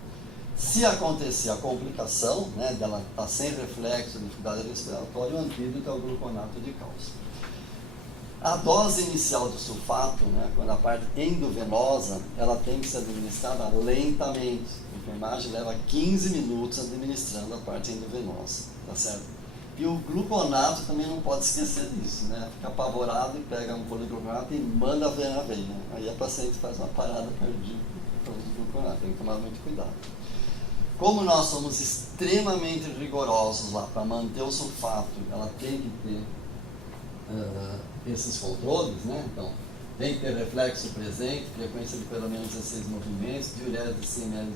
Se acontecer a complicação, né, dela estar sem reflexo, dificuldade respiratória, o antídoto é o gluconato de cálcio. A dose inicial do sulfato, né, quando a parte endovenosa, ela tem que ser administrada lentamente. A enfermagem leva 15 minutos administrando a parte endovenosa, tá certo? E o gluconato também não pode esquecer disso, né? Fica apavorado e pega um poligluconato e manda ver na veia. Aí a paciente faz uma parada cardíaca por causa do gluconato, tem que tomar muito cuidado. Como nós somos extremamente rigorosos lá para manter o sulfato, ela tem que ter esses controles, né? Então, tem que ter reflexo presente, frequência de pelo menos 16 movimentos, diurese de 100 ml.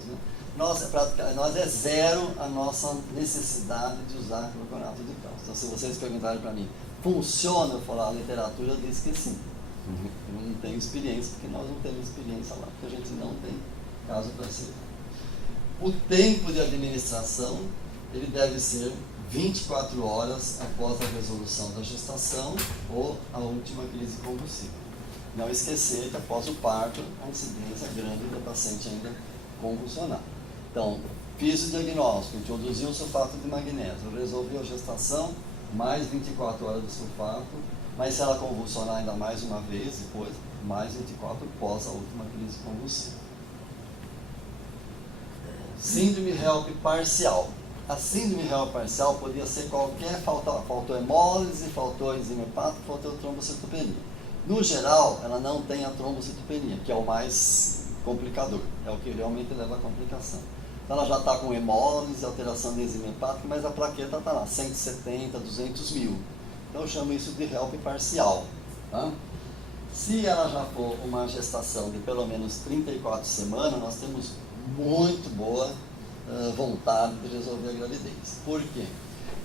Nós é zero a nossa necessidade de usar gluconato de cálcio. Então, se vocês perguntarem para mim, funciona? Eu falar, a literatura diz que sim. Eu não tenho experiência, porque nós não temos experiência lá, porque a gente não tem caso para ser. O tempo de administração, ele deve ser 24 horas após a resolução da gestação ou a última crise convulsiva. Não esquecer que após o parto, a incidência grande da paciente ainda convulsionar. Então, fiz o diagnóstico, introduzi o sulfato de magnésio, resolvi a gestação, mais 24 horas de sulfato, mas se ela convulsionar ainda mais uma vez, depois, mais 24 pós a última crise convulsiva. Síndrome HELP parcial. A síndrome HELP parcial podia ser qualquer, faltou hemólise, faltou enzima hepática, faltou trombocitopenia. No geral, ela não tem a trombocitopenia, que é o mais complicador, é o que realmente leva a complicação. Então ela já está com hemólise, alteração de enzima hepática, mas a plaqueta está lá, 170, 200 mil. Então eu chamo isso de HELP parcial. Tá? Se ela já for uma gestação de pelo menos 34 semanas, nós temos muito boa vontade de resolver a gravidez. Por quê?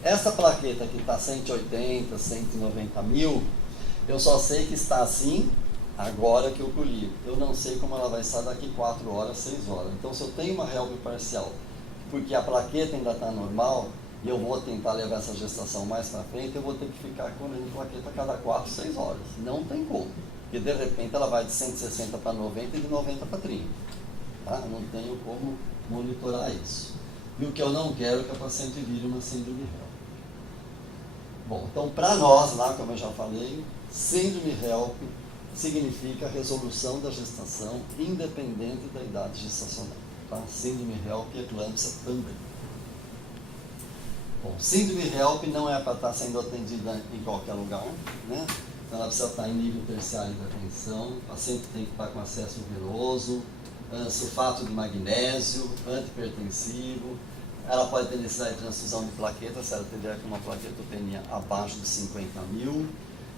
Essa plaqueta que está 180, 190 mil, eu só sei que está assim agora que eu colhi. Eu não sei como ela vai estar daqui 4 horas, 6 horas. Então, se eu tenho uma HELP parcial, porque a plaqueta ainda está normal, e eu vou tentar levar essa gestação mais para frente, eu vou ter que ficar colhendo plaqueta a cada 4, 6 horas. Não tem como. Porque, de repente, ela vai de 160 para 90 e de 90 para 30. Tá? Não tenho como monitorar isso. E o que eu não quero é que a paciente vire uma síndrome HELP. Bom, então para nós lá, como eu já falei, síndrome HELP significa resolução da gestação independente da idade gestacional. Tá? Síndrome HELP e eclâmpsia também. Bom, síndrome HELP não é para estar sendo atendida em qualquer lugar, né? Então ela precisa estar em nível terciário de atenção, o paciente tem que estar com acesso venoso, sulfato de magnésio, antihipertensivo, ela pode ter necessidade de transfusão de plaquetas, se ela tiver com uma plaquetopenia abaixo de 50 mil,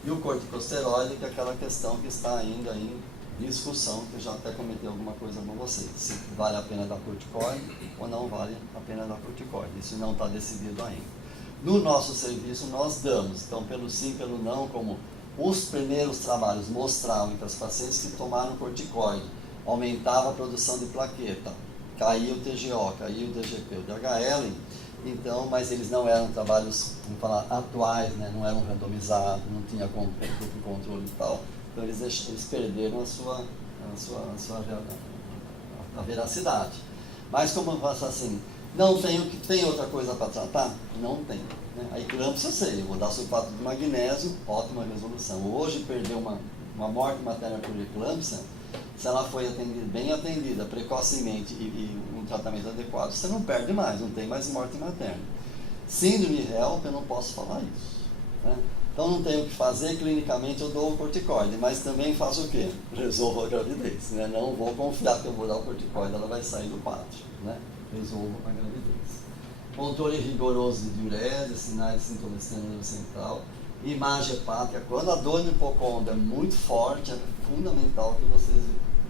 e o corticosteroide, que é aquela questão que está ainda em discussão, que eu já até comentei alguma coisa com vocês, se vale a pena dar corticoide ou não vale a pena dar corticoide, isso não está decidido ainda. No nosso serviço nós damos, então pelo sim, pelo não, como os primeiros trabalhos mostravam que as pacientes que tomaram corticoide aumentava a produção de plaqueta, caía o TGO, caía o DGP, o DHL, então, mas eles não eram trabalhos, vamos falar, atuais, né? Não eram randomizados, não tinha controle e tal, então eles perderam a veracidade. Mas como eu faço assim, tem outra coisa para tratar? Não tem. Né? A eclâmpsia eu sei, eu vou dar sulfato de magnésio, ótima resolução. Hoje perdeu uma morte materna por eclâmpsia, se ela foi bem atendida precocemente e um tratamento adequado, você não perde mais, não tem mais morte materna. Síndrome HELP, eu não posso falar isso. Né? Então não tenho o que fazer, clinicamente eu dou o corticoide, mas também faço o quê? Resolvo a gravidez. Né? Não vou confiar que eu vou dar o corticoide, ela vai sair do pátio. Né? Resolvo a gravidez. Controle rigoroso de diurese, sinais de sintoma do sistema nervoso central, imagem hepática. Quando a dor no hipocôndrio é muito forte, é fundamental que vocês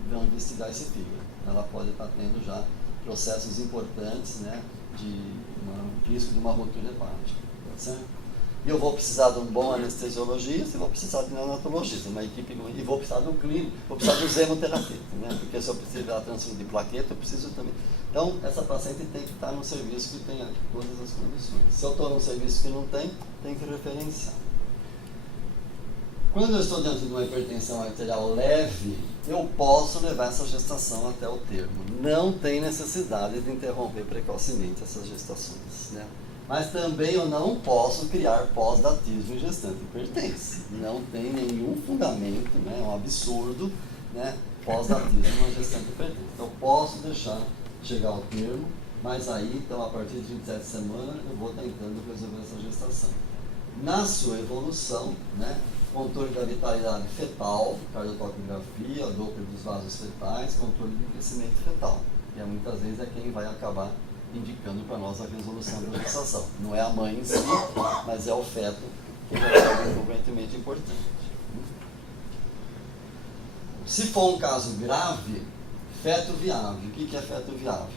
vão investigar esse fígado. Ela pode estar tendo já processos importantes, né, de risco de uma ruptura hepática. Tá certo? E eu vou precisar de um bom anestesiologista e vou precisar de um neonatologista, uma equipe, e vou precisar de um clínico, vou precisar de um zemoterapeuta, né, porque se eu preciso da transfusão de plaqueta, eu preciso também. Então, essa paciente tem que estar num serviço que tenha todas as condições. Se eu estou num serviço que não tem que referenciar. Quando eu estou dentro de uma hipertensão arterial leve, eu posso levar essa gestação até o termo. Não tem necessidade de interromper precocemente essas gestações. Né? Mas também eu não posso criar pós-datismo em gestante hipertensa. Não tem nenhum fundamento, né? É um absurdo, né? Pós-datismo em uma gestante hipertensa. Então eu posso deixar chegar ao termo, mas aí, então, a partir de 27 semanas, eu vou tentando resolver essa gestação. Na sua evolução, né? Controle da vitalidade fetal, cardiotocografia, Doppler dos vasos fetais, controle do crescimento fetal. Que muitas vezes é quem vai acabar indicando para nós a resolução da gestação. Não é a mãe em si, mas é o feto que é algo convenientemente importante. Se for um caso grave, feto viável. O que é feto viável?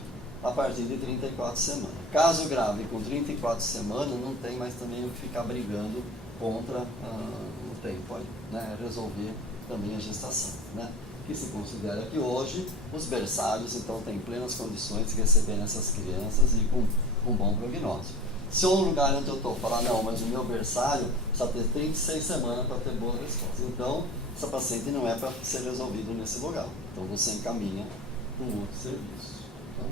A partir de 34 semanas. Caso grave com 34 semanas, não tem mais também o que ficar brigando contra o tempo, né? Resolver também a gestação, né? Que se considera que hoje os berçários então têm plenas condições de receber essas crianças e com bom prognóstico. Se é um lugar onde eu estou falando, não, mas o meu berçário precisa ter 36 semanas para ter boa resposta. Então, essa paciente não é para ser resolvido nesse lugar. Então, você encaminha para um outro serviço. Então,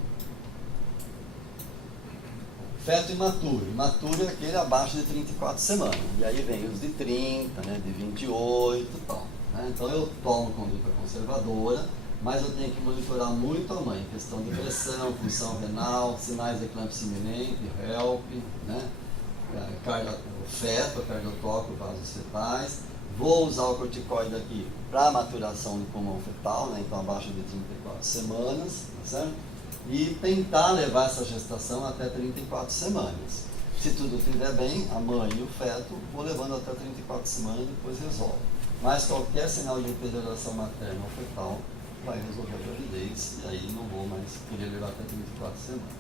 feto imaturo. Imaturo é aquele abaixo de 34 semanas. E aí vem os de 30, né, de 28 e tal. Então eu tomo conduta conservadora, mas eu tenho que monitorar muito a mãe, questão de pressão, função renal, sinais de eclâmpsia iminente, HELP, né? O feto, a cardiotóxico, vasos fetais. Vou usar o corticoide aqui para maturação do pulmão fetal, né? Então abaixo de 34 semanas, tá certo? E tentar levar essa gestação até 34 semanas. Se tudo estiver bem, a mãe e o feto, vou levando até 34 semanas e depois resolve. Mas qualquer sinal de deterioração materna ou fetal vai resolver a gravidez, e aí não vou mais querer levar até 34 semanas.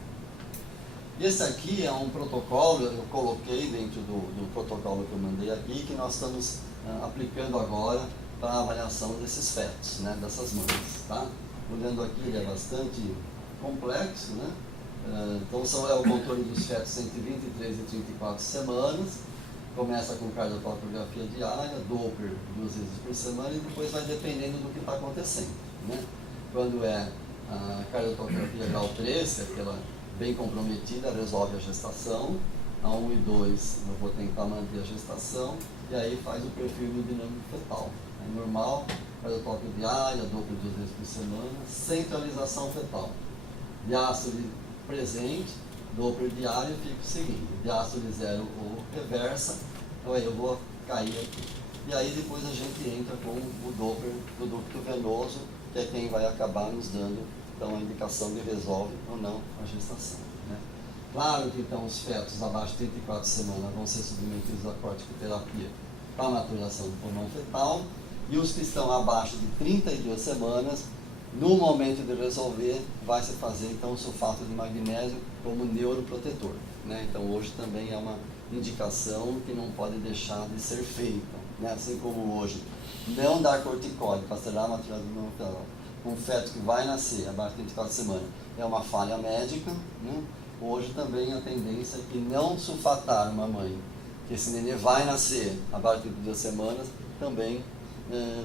Esse aqui é um protocolo, eu coloquei dentro do protocolo que eu mandei aqui, que nós estamos aplicando agora para a avaliação desses fetos, né, dessas mães. Tá? Olhando aqui, ele é bastante complexo, né? Então é o controle dos fetos entre 23 e 34 semanas. Começa com cardiotocografia diária, Doppler 2 vezes por semana, e depois vai dependendo do que está acontecendo, né? Quando é a cardiotocografia grau 3, que é aquela bem comprometida, resolve a gestação. A 1 e 2 eu vou tentar manter a gestação, e aí faz o perfil hemodinâmico fetal. É normal, cardiotocografia diária, Doppler 2 vezes por semana, centralização fetal. Diástole presente, Doppler diário, fico seguindo. Diástole 0 ou reversa, então aí eu vou cair aqui. E aí depois a gente entra com o Doppler do ducto venoso, que é quem vai acabar nos dando então, a indicação de resolve ou não a gestação. Né? Claro que então os fetos abaixo de 34 semanas vão ser submetidos à corticoterapia para a maturação do pulmão fetal, e os que estão abaixo de 32 semanas, no momento de resolver, vai se fazer então o sulfato de magnésio como neuroprotetor. Né? Então hoje também é uma indicação que não pode deixar de ser feita. Né? Assim como hoje, não dar corticóide para acelerar a maturação do pulmão fetal um feto que vai nascer abaixo de 24 semanas é uma falha médica. Né? Hoje também a tendência é que não sulfatar uma mãe, que esse nenê vai nascer abaixo de 2 semanas, também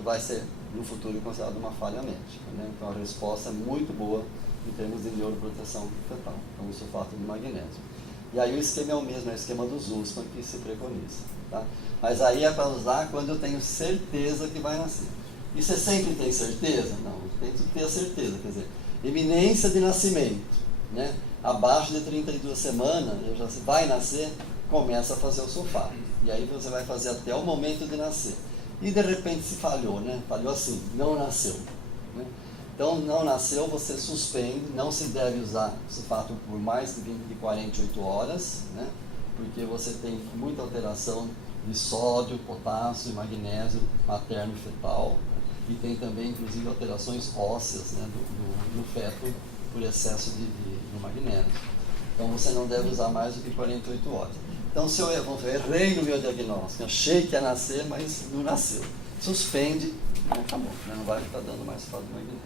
vai ser no futuro considerado uma falha médica. Né? Então a resposta é muito boa em termos de neuroproteção fetal, então o sulfato de magnésio. E aí o esquema é o mesmo, é o esquema dos USPA que se preconiza. Tá? Mas aí é para usar quando eu tenho certeza que vai nascer. E você sempre tem certeza? Não, tem que ter a certeza, quer dizer, iminência de nascimento, né? Abaixo de 32 semanas, já vai nascer, começa a fazer o sulfato. E aí você vai fazer até o momento de nascer. E de repente se falhou, né? Falhou assim, não nasceu. Né? Então não nasceu, você suspende, não se deve usar sulfato por mais de 48 horas, né? Porque você tem muita alteração de sódio, potássio e magnésio materno e fetal. E tem também, inclusive, alterações ósseas, né, do feto por excesso de magnésio. Então você não deve usar mais do que 48 horas. Então se eu errei no meu diagnóstico, achei que ia nascer, mas não nasceu. Suspende, não acabou, né, não vai estar dando mais sulfato de magnésio.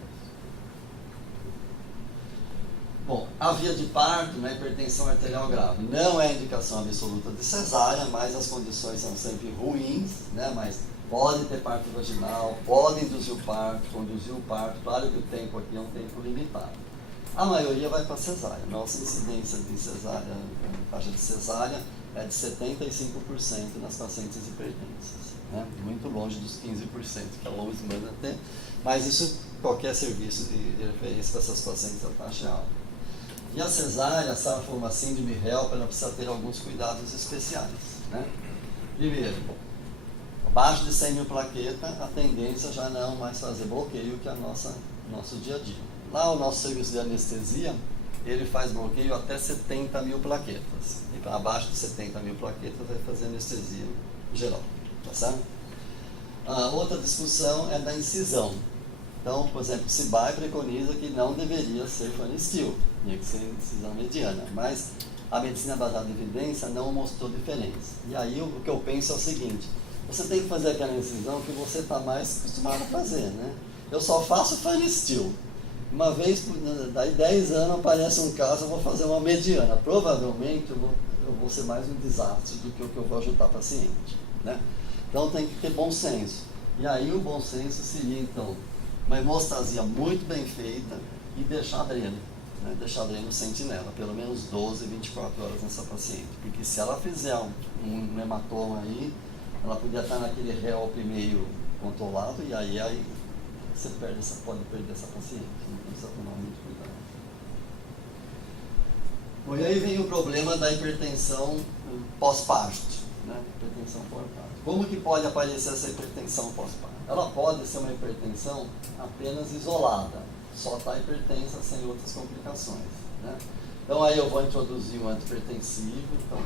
Bom, a via de parto, né, hipertensão arterial grave, não é indicação absoluta de cesárea, mas as condições são sempre ruins, né, mas pode ter parto vaginal, pode induzir o parto, conduzir o parto, claro que o tempo aqui é um tempo limitado. A maioria vai para cesárea. Nossa incidência de cesárea, taxa de cesárea, é de 75% nas pacientes hipertensas, né? Muito longe dos 15% que a Lois manda ter, mas isso, qualquer serviço de referência para essas pacientes, a taxa é alta. E a cesárea, se ela for uma síndrome HELP, ela precisa ter alguns cuidados especiais, né? Primeiro, abaixo de 100 mil plaquetas, a tendência já não mais fazer bloqueio que é nosso dia a dia. Lá o nosso serviço de anestesia, ele faz bloqueio até 70 mil plaquetas. E para abaixo de 70 mil plaquetas vai fazer anestesia geral, tá certo? A outra discussão é da incisão. Então, por exemplo, o CIBAI preconiza que não deveria ser fanistil, tinha que ser incisão mediana, mas a medicina baseada em evidência não mostrou diferença. E aí o que eu penso é o seguinte, você tem que fazer aquela incisão que você está mais acostumado a fazer, né? Eu só faço fanistil. Uma vez, daí 10 anos, aparece um caso, eu vou fazer uma mediana. Provavelmente eu vou ser mais um desastre do que o que eu vou ajudar o paciente, né? Então tem que ter bom senso. E aí o bom senso seria, então, uma hemostasia muito bem feita e deixar dreno, né? Deixar dreno sentinela, pelo menos 12, 24 horas nessa paciente. Porque se ela fizer um hematoma aí, ela podia estar naquele HELP meio controlado e aí você pode perder essa paciente, então precisa tomar muito cuidado. Bom, e aí vem o problema da hipertensão pós-parto, né? Hipertensão pós-parto. Como que pode aparecer essa hipertensão pós-parto? Ela pode ser uma hipertensão apenas isolada, só está hipertensa sem outras complicações, né? Então aí eu vou introduzir um antihipertensivo. Então,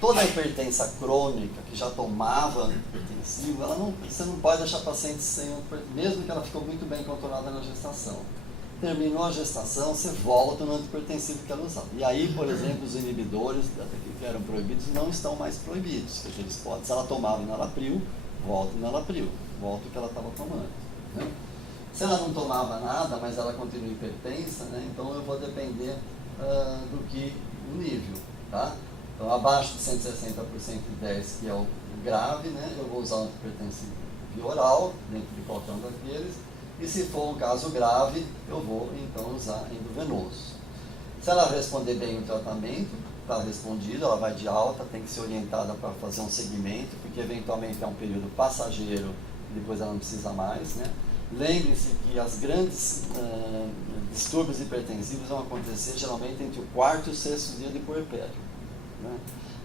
toda hipertensa crônica que já tomava antihipertensivo, você não pode deixar a paciente sem antihipertensivo, mesmo que ela ficou muito bem controlada na gestação. Terminou a gestação, você volta no antihipertensivo que ela usava. E aí, por exemplo, os inibidores que eram proibidos não estão mais proibidos. Porque eles podem, se ela tomava enalapril, volta enalapril, volta o que ela estava tomando, né? Se ela não tomava nada, mas ela continua hipertensa, né? Então eu vou depender do nível, tá? Então, abaixo de 160 por 110, que é o grave, né? Eu vou usar um antihipertensivo via oral, dentro de qualquer um daqueles. E se for um caso grave, eu vou, então, usar endovenoso. Se ela responder bem o tratamento, está respondido, ela vai de alta, tem que ser orientada para fazer um segmento, porque eventualmente é um período passageiro, e depois ela não precisa mais, né? Lembre-se que as grandes distúrbios hipertensivos vão acontecer geralmente entre o 4º e o 6º dia de puerpério, né?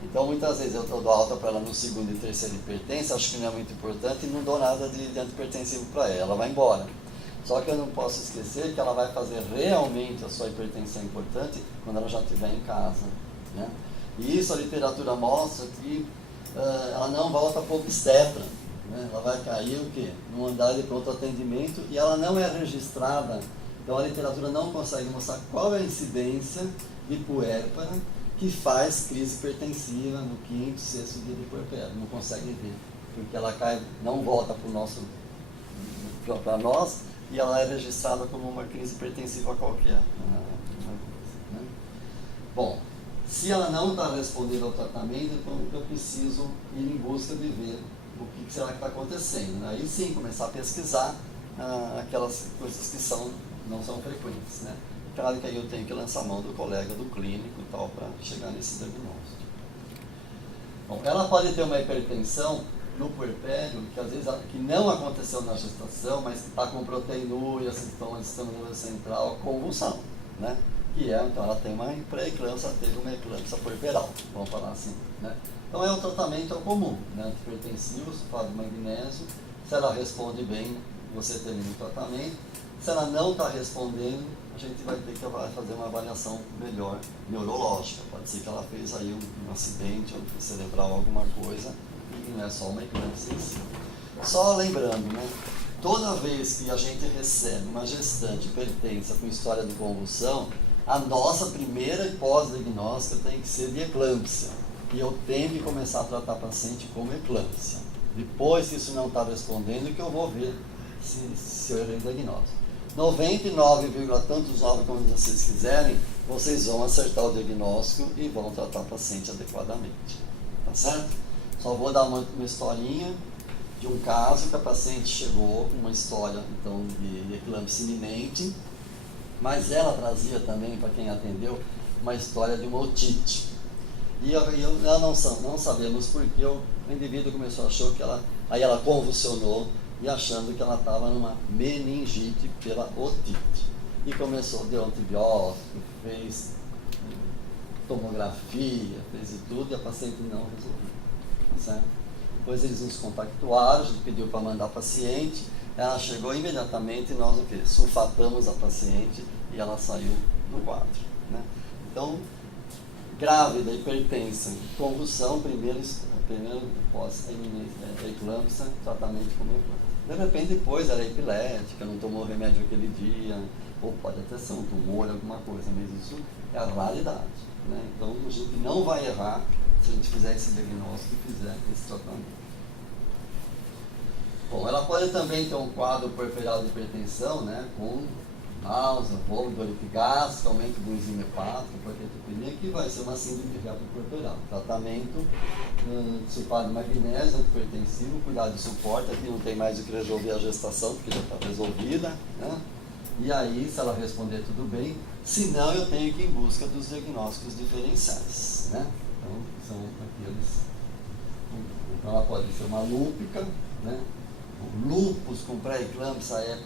Então, muitas vezes eu dou alta para ela no 2º e 3º hipertensa, acho que não é muito importante e não dou nada de antihipertensivo para ela vai embora. Só que eu não posso esquecer que ela vai fazer realmente a sua hipertensão importante quando ela já estiver em casa, né? E isso a literatura mostra que ela não volta para o obstetra, né? Ela vai cair o quê? No andar de pronto atendimento e ela não é registrada. Então a literatura não consegue mostrar qual é a incidência de puérpera que faz crise hipertensiva no 5º, 6º dia de puerpério. Não consegue ver, porque ela cai, não volta para nós e ela é registrada como uma crise hipertensiva qualquer. Né? Bom, se ela não está respondendo ao tratamento, então eu preciso ir em busca de ver o que será que está acontecendo. Aí sim, começar a pesquisar aquelas coisas que não são frequentes, né? Claro que aí eu tenho que lançar a mão do colega, do clínico e tal, para chegar nesse diagnóstico. Bom, ela pode ter uma hipertensão no puerpério, que às vezes que não aconteceu na gestação, mas que está com proteinúria, sintomas de sistema nervoso central, convulsão, né? Que é, então, ela tem uma pré-eclâmpsia, teve uma eclâmpsia puerperal, vamos falar assim, né? Então é um tratamento comum, né? Antihipertensivo, sulfato de magnésio. Se ela responde bem, você termina o tratamento. Se ela não está respondendo, a gente vai ter que fazer uma avaliação melhor neurológica. Pode ser que ela fez aí um acidente ou cerebral, alguma coisa, e não é só uma eclâmpsia em si. Só lembrando, né? Toda vez que a gente recebe uma gestante hipertensa com história de convulsão, a nossa primeira hipótese diagnóstica tem que ser de eclâmpsia. E eu tenho que começar a tratar a paciente como eclâmpsia. Depois que isso não está respondendo, que eu vou ver se eu errei o diagnóstico. 99,9 como vocês quiserem, vocês vão acertar o diagnóstico e vão tratar a paciente adequadamente. Tá certo? Só vou dar uma historinha de um caso que a paciente chegou com uma história então, de eclâmpsia iminente Mas ela trazia também, para quem atendeu, uma história de uma otite. E não sabemos porque o indivíduo começou a achar que aí ela convulsionou e achando que ela estava numa meningite pela otite. E começou, deu antibiótico, fez tomografia, fez de tudo, e a paciente não resolveu. Certo? Depois eles nos compactuaram, a gente pediu para mandar a paciente, ela chegou imediatamente e nós o quê? Sulfatamos a paciente e ela saiu do quadro. Né? Então, grávida, hipertensa, convulsão, primeiro pós-eclâmpsia, tratamento com eclâmpsia. De repente, depois ela é epilética, não tomou remédio aquele dia, ou pode até ser um tumor, alguma coisa, mas isso é a raridade. Né? Então, a gente não vai errar se a gente fizer esse diagnóstico e fizer esse tratamento. Bom, ela pode também ter um quadro puerperal de hipertensão, né, com náusea, vômito, dor gástrica, aumento do enzima hepático, proteína, que vai ser uma síndrome de reato puerperal. Tratamento, sulfato de magnésio, antihipertensivo, cuidado de suporte, aqui não tem mais o que resolver a gestação, porque já está resolvida, né? E aí, se ela responder tudo bem, se não, eu tenho que ir em busca dos diagnósticos diferenciais, né? Então, são aqueles. Então, ela pode ser uma lúpica, né? O lúpus com pré-eclâmpsia é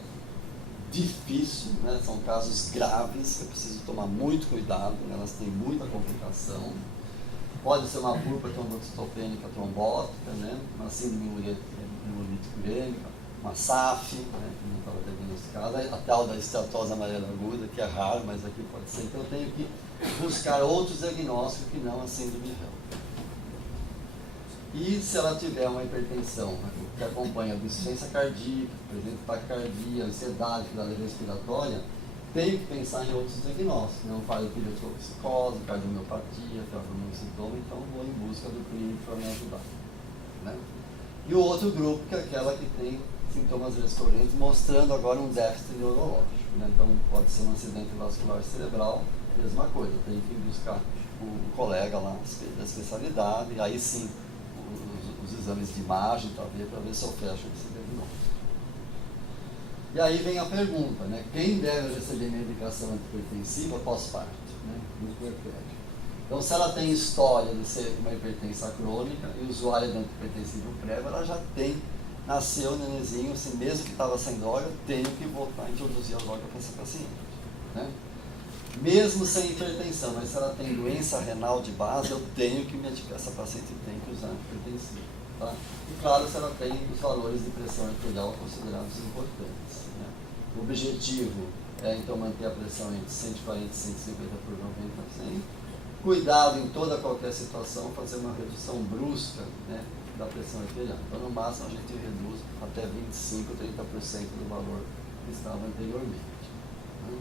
difícil, né? São casos graves que eu preciso tomar muito cuidado, né? Elas têm muita complicação. Pode ser uma púrpura trombocitopênica trombótica, né? Uma síndrome hemolítica urêmica, uma SAF, né? Que não estava diagnosticada, a tal da esteatose amarela aguda, que é raro, mas aqui pode ser. Então eu tenho que buscar outros diagnósticos que não a síndrome de Hell. E se ela tiver uma hipertensão que acompanha a insuficiência cardíaca, presente taquicardia, ansiedade, dificuldade respiratória, tenho que pensar em outros diagnósticos. Não falo de psicose, cardiomiopatia, que é um sintoma, então vou em busca do clínico para me ajudar. Né? E o outro grupo, que é aquela que tem sintomas recorrentes, mostrando agora um déficit neurológico. Né? Então pode ser um acidente vascular cerebral, mesma coisa, tem que buscar o colega lá da especialidade, e aí sim os exames de imagem para ver se eu fecho esse diagnóstico. E aí vem a pergunta, né? Quem deve receber medicação antihipertensiva pós-parto? Né? No puerpério. Então, se ela tem história de ser uma hipertensão crônica e usuária de antihipertensivo prévio, ela já nasceu o nenenzinho, assim, mesmo que estava sem droga, tenho que voltar a introduzir a droga para essa paciente. Né? Mesmo sem hipertensão, mas se ela tem doença renal de base, eu tenho que medicar, essa paciente tem que usar antihipertensivo. Tá? E claro, se ela tem os valores de pressão arterial considerados importantes. Né? O objetivo é então manter a pressão entre 140 e 150 por 90%. Cuidado em qualquer situação, fazer uma redução brusca, né, da pressão arterial. Então, no máximo, a gente reduz até 25%, 30% do valor que estava anteriormente. Né?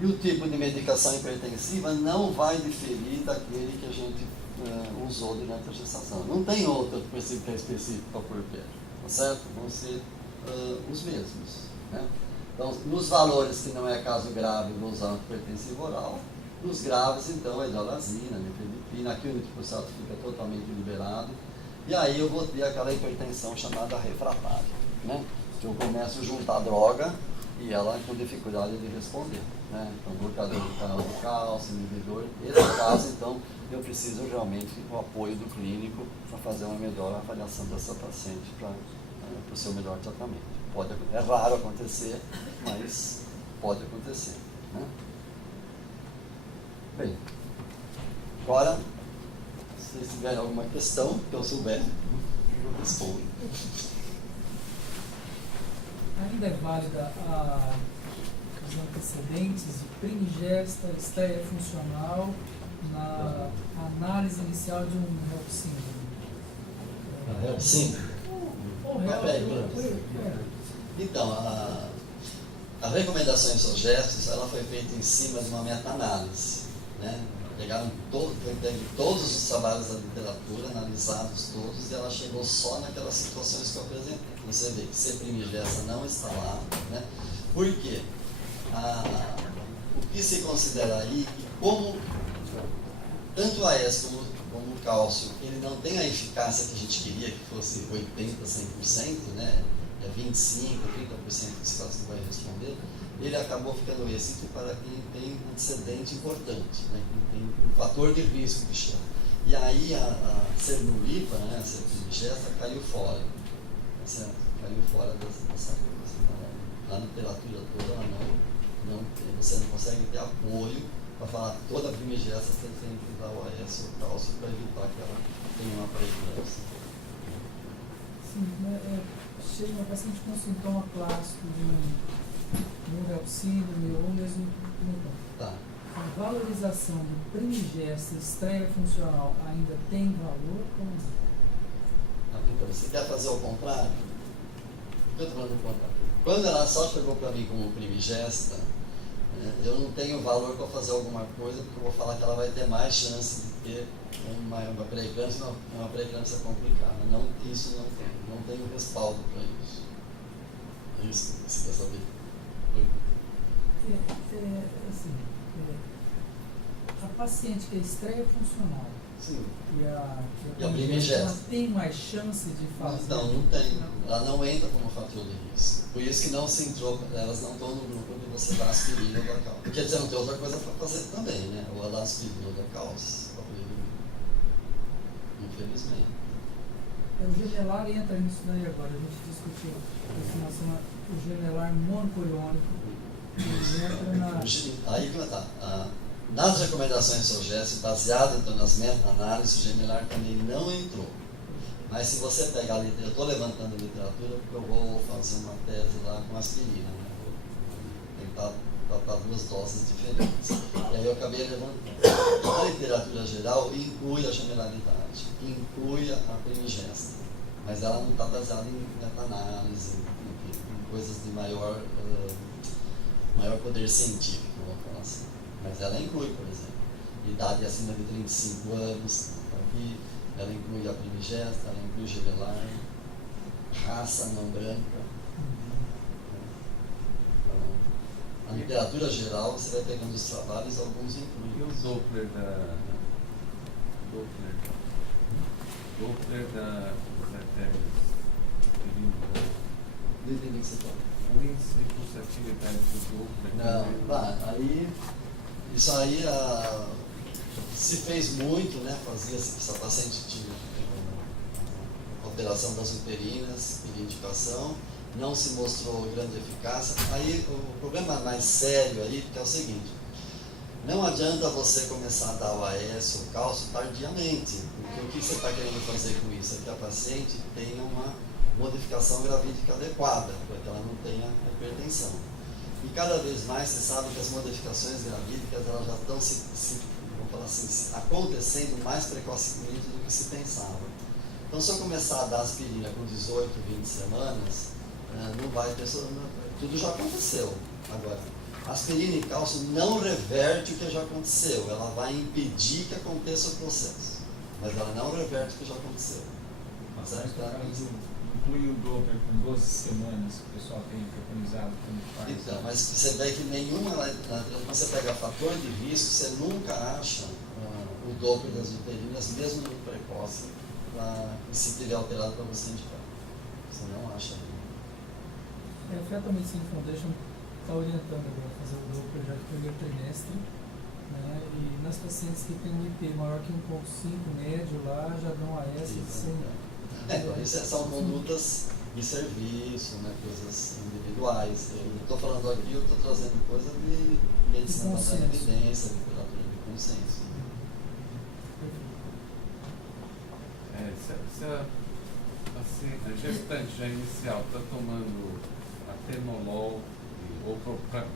E o tipo de medicação hipertensiva não vai diferir daquele que a gente usou durante a gestação. Não tem outra específica para o puerpério, tá certo? Vão ser os mesmos. Né? Então, nos valores que não é caso grave, vou usar um hipertensivo oral. Nos graves, então, é hidralazina, nifedipina, aqui o nitroglicerol fica totalmente liberado. E aí eu vou ter aquela hipertensão chamada refratária, né? Que eu começo a juntar droga e ela com dificuldade de responder. Né? Então, bloqueador do canal do cálcio, inibidor. Nesse caso, então, eu preciso realmente do apoio do clínico para fazer uma melhor avaliação dessa paciente para o seu melhor tratamento. É raro acontecer, mas pode acontecer. Né? Bem, agora, se vocês tiverem alguma questão que eu souber, eu respondo. Ainda é válida os antecedentes de primigesta, estreia funcional na análise inicial de um HELP síndrome? HELP síndrome? Ou HELP. Então, a recomendação em SOGESTS, ela foi feita em cima de uma meta-análise. Né? Pegaram todos os trabalhos da literatura, analisados todos, e ela chegou só naquelas situações que eu apresentei. Você vê que ser primigesta não está lá. Né? Por quê? O que se considera aí, que como tanto o AES como o cálcio, ele não tem a eficácia que a gente queria, que fosse 80%, 100%, né? 25%, 30% dos casos que vai responder, ele acabou ficando esse para quem tem um antecedente importante, né? Quem tem um fator de risco que chama. E aí a cernulipa, né, a cervigesta, caiu fora, certo? Caiu fora dessa coisa. A literatura toda, ela você não consegue ter apoio para falar que toda primigesta você tem que dar o AS ou cálcio para evitar que ela tenha uma pré-eclâmpsia. Sim, chega uma paciente com sintoma clássico de neuralcina ou mesmo Tá. a valorização do primigesta estreia funcional ainda tem valor ou não? Então, você quer fazer o contrário? Eu estou falando o contrário. Quando ela só chegou para mim como primigesta, eu não tenho valor para fazer alguma coisa, porque eu vou falar que ela vai ter mais chance de ter uma pré-eclâmpsia, uma pré-eclâmpsia complicada. Não, isso não tenho respaldo para isso. É isso que você quer saber? A paciente que é estreia funcional, sim, e a primigesta, ela tem mais chance de fazer? Não tem. Ela não entra como fator de risco. Por isso que não se entrou, elas não estão no grupo de você dar aspirina ou da cálcio. Porque você não tem outra coisa para fazer também, né? Ou a dar aspirina ou da cálcio, para prevenir. Infelizmente. O gemelar entra nisso daí agora, a gente discutiu o gemelar monocoriônico, ele entra na... Aí que tá. Nas recomendações SOGES, baseado então, nas meta-análises, o gemelar também não entrou. Mas se você pegar ali, eu estou levantando a literatura porque eu vou fazer uma tese lá com aspirina, né? Vou tentar tratar duas doses diferentes. E aí eu acabei levantando. A literatura geral inclui a gemelaridade, inclui a primigesta, mas ela não está baseada em meta-análise, em coisas de maior poder científico, vamos falar assim. Mas ela inclui, por exemplo, idade acima de 35 anos, aqui, ela inclui a primigesta, ela inclui o gemelar, raça não branca. Então, a literatura geral, você vai pegando os trabalhos, alguns incluem. E o Doppler da Depende do que você fala. O índice de pulsatividade do Doppler. Não, aí, isso aí se fez muito, né? Fazia-se que essa paciente tinha alteração das uterinas e indicação, não se mostrou grande eficácia. Aí o problema mais sério aí é o seguinte: não adianta você começar a dar o AS ou cálcio tardiamente, porque o que você está querendo fazer com isso é que a paciente tenha uma modificação gravídica adequada, para que ela não tenha hipertensão. E cada vez mais você sabe que as modificações gravídicas elas já estão vamos falar assim, acontecendo mais precocemente do que se pensava. Então, se eu começar a dar aspirina com 18, 20 semanas, não vai ter... Tudo já aconteceu. Agora, aspirina e cálcio não reverte o que já aconteceu. Ela vai impedir que aconteça o processo. Mas ela não reverte o que já aconteceu. Mas inclui o Doppler com 12 semanas, que o pessoal tem preconizado quando faz. Então, mas você vê que nenhuma... Quando você pega fator de risco, você nunca acha o Doppler das uterinas, mesmo no precoce, e se tiver alterado para você indicar. Você não acha. A Fetal Medicine Foundation está orientando agora a fazer o Doppler já no primeiro trimestre, né? E nas pacientes que têm um IP maior que 1,5 médio lá, já dão AS sem... Isso são condutas de serviço, né? Coisas individuais. Eu não estou falando aqui, eu estou trazendo coisa de medicina baseada em evidência, literatura de consenso. Se a gestante já inicial está tomando atenolol ou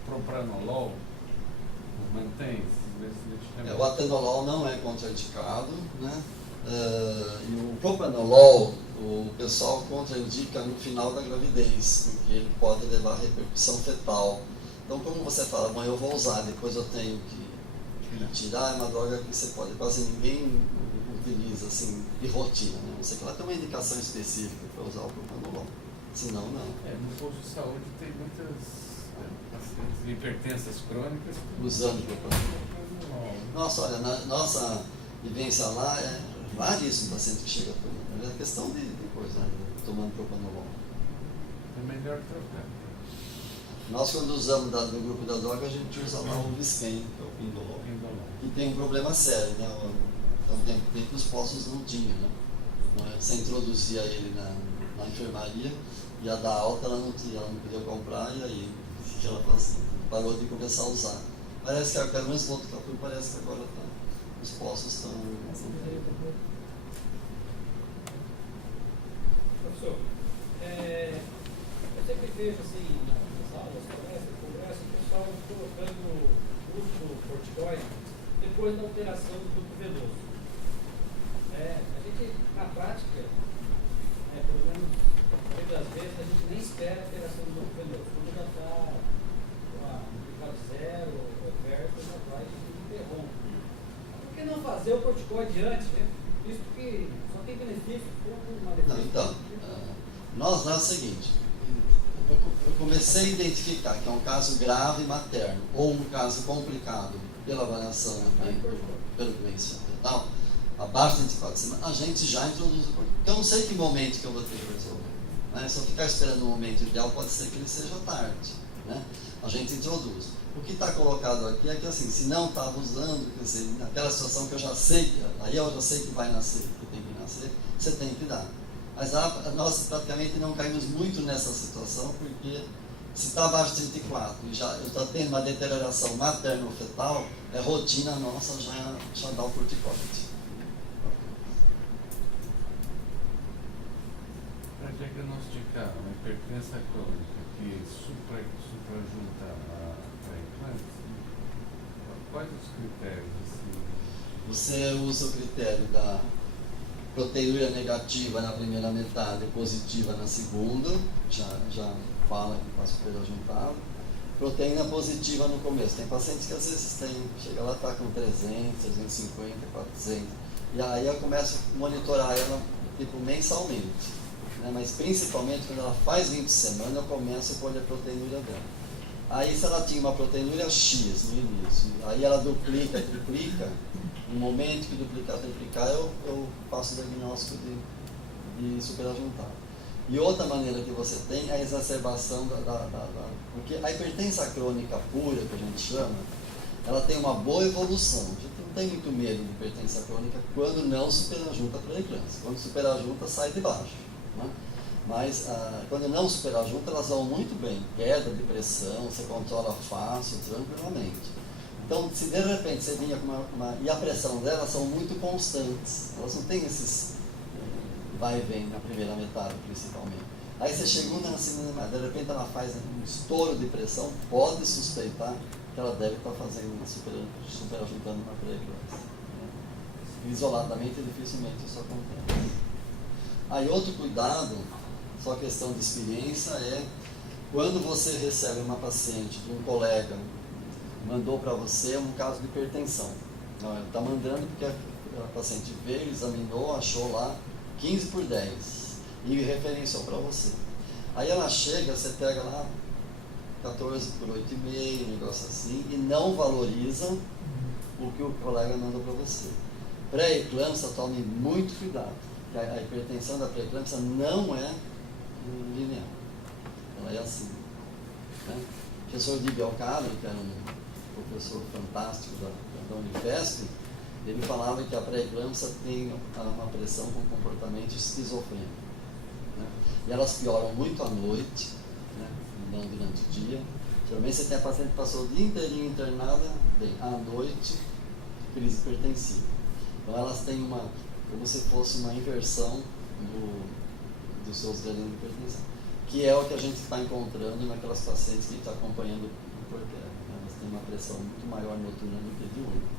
propranolol, mantém-se? O atenolol não é contraindicado, né? E o propranolol, o pessoal contraindica no final da gravidez, porque ele pode levar a repercussão fetal. Então, como você fala, bom, eu vou usar, depois eu tenho que tirar, é uma droga que você pode, quase ninguém utiliza assim, de rotina, né? Não sei que ela tem uma indicação específica para usar o propranolol, senão não. No posto de saúde tem muitas pacientes hipertensas crônicas usando propranolol. Nossa, olha, na nossa vivência lá é raríssimo paciente que chega tomando. É questão de coisa, né? Tomando propranolol. É melhor trocar. Nós, quando usamos do grupo da droga, a gente usa lá o Visquem, que é o Pindolol, que tem um problema sério, né? Então, tempo os postos não tinham, né? Você introduzia ele na enfermaria, ia dar alta, ela não podia comprar, e aí o que ela fazia? Parou de começar a usar. Parece que, pelo menos no Botucatu, parece que agora os postos estão... Professor, eu sempre vejo assim, nas aulas, congresso, o pessoal colocando o uso do corticoide depois da alteração do duto venoso. A gente, na prática, pelo menos, muitas vezes, a gente nem espera a alteração do duto venoso. Quando já está aplicado zero, ou perto, já vai e interrompe. Por que não fazer o corticoide antes, né? Visto que só tem benefício, uma defesa. Então, nós lá é o seguinte, eu comecei a identificar que é um caso grave materno, ou um caso complicado pela avaliação pelo doença fetal, abaixo de 24 semanas, a gente já introduz o corticoide. Eu não sei que momento que eu vou ter que resolver. Né? Se eu ficar esperando o momento ideal, pode ser que ele seja tarde. Né? A gente introduz. O que está colocado aqui é que, assim, se não estava usando, quer dizer, naquela situação que eu já sei, aí eu já sei que vai nascer, que tem que nascer, você tem que dar. Mas nós praticamente não caímos muito nessa situação, porque se está abaixo de 34 e já está tendo uma deterioração materno-fetal, é rotina nossa já dá o corticoide. Para diagnosticar uma hipertensão crônica que suprajunta a pré-eclâmpsia, quais os critérios? Assim? Você usa o critério da proteinúria negativa na primeira metade e positiva na segunda, já fala que está superajuntado. Proteína positiva no começo. Tem pacientes que às vezes chega lá está com 300, 350, 400. E aí eu começo a monitorar ela tipo mensalmente. Né? Mas principalmente quando ela faz 20 semanas, eu começo a colher a proteinúria dela. Aí se ela tinha uma proteinúria X no início, aí ela duplica, triplica, no momento que duplicar, triplicar, eu faço o diagnóstico de superajuntado. E outra maneira que você tem é a exacerbação porque a hipertensão crônica pura, que a gente chama, ela tem uma boa evolução. A gente não tem muito medo de hipertensão crônica quando não superajunta a pré-eclâmpsia. Quando superajunta, sai de baixo. Né? Mas quando não superajunta, elas vão muito bem. Queda de pressão, você controla fácil, tranquilamente. Então, se de repente você vinha com e a pressão delas são muito constantes, elas não têm esses vai e vem na primeira metade, principalmente. Aí você chegou na segunda metade, de repente ela faz um estouro de pressão, pode suspeitar que ela deve estar fazendo superajuntando uma pré-eclâmpsia. Isoladamente, dificilmente isso acontece. Aí outro cuidado, só questão de experiência, é quando você recebe uma paciente de um colega, mandou para você um caso de hipertensão. Não, ele está mandando porque a paciente veio, examinou, achou lá 15/10 e referenciou para você. Aí ela chega, você pega lá 14/8,5, um negócio assim, e não valoriza o que o colega mandou para você. Pré-eclâmpsia, tome muito cuidado. A hipertensão da pré-eclâmpsia não é linear. Ela é assim. Né? O professor Di Belcado, que era um professor fantástico da Unifesp, ele falava que a pré-eclâmpsia tem uma pressão com comportamento esquizofrênico. Né? E elas pioram muito à noite, né? Não durante o dia. Geralmente você tem a paciente que passou o dia inteirinho internada, bem, à noite, crise hipertensiva. Então elas têm como se fosse uma inversão dos seus granos de hipertensão, que é o que a gente está encontrando naquelas pacientes que está acompanhando o porquê. Elas têm uma pressão muito maior noturna do que diurna.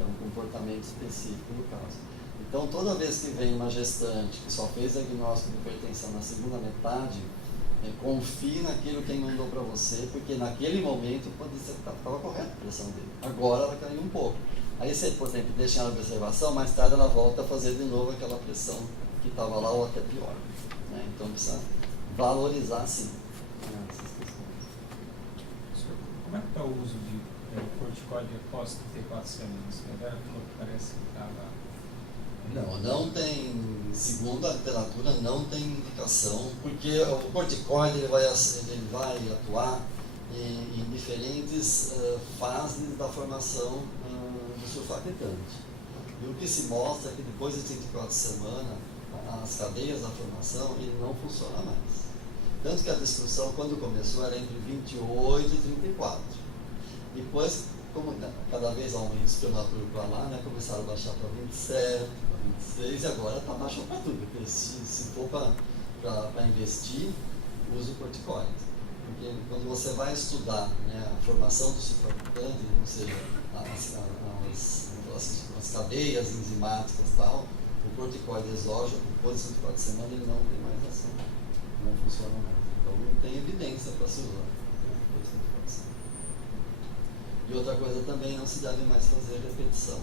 É um comportamento específico no caso. Então, toda vez que vem uma gestante que só fez diagnóstico de hipertensão na segunda metade, confie naquilo que ele mandou para você, porque naquele momento pode ser que estava correta a pressão dele. Agora ela caiu um pouco. Aí você, por exemplo, deixa ela em observação, mais tarde ela volta a fazer de novo aquela pressão que estava lá ou até pior. Né? Então precisa valorizar sim essas questões. Como é que está o uso de corticoide após 34 semanas? A galera falou que parece que estava Não tem, segundo a literatura, não tem indicação, porque o corticoide ele vai atuar em diferentes fases da formação do surfactante. E o que se mostra é que depois de 34 semanas, as cadeias da formação ele não funciona mais. Tanto que a discussão, quando começou, era entre 28 e 34. Depois, como cada vez aumenta o espermaturo para lá, né, começaram a baixar para 27, para 26, e agora está baixando para tudo. Porque se for para investir, use o corticoide. Porque quando você vai estudar, né, a formação do surfactante, ou seja, as cadeias enzimáticas e tal, o corticoide exógeno, depois de 24 semanas, ele não tem mais ação. Não funciona mais. Então não tem evidência para se usar, né, depois de 24 semanas. E outra coisa também, não se deve mais fazer repetição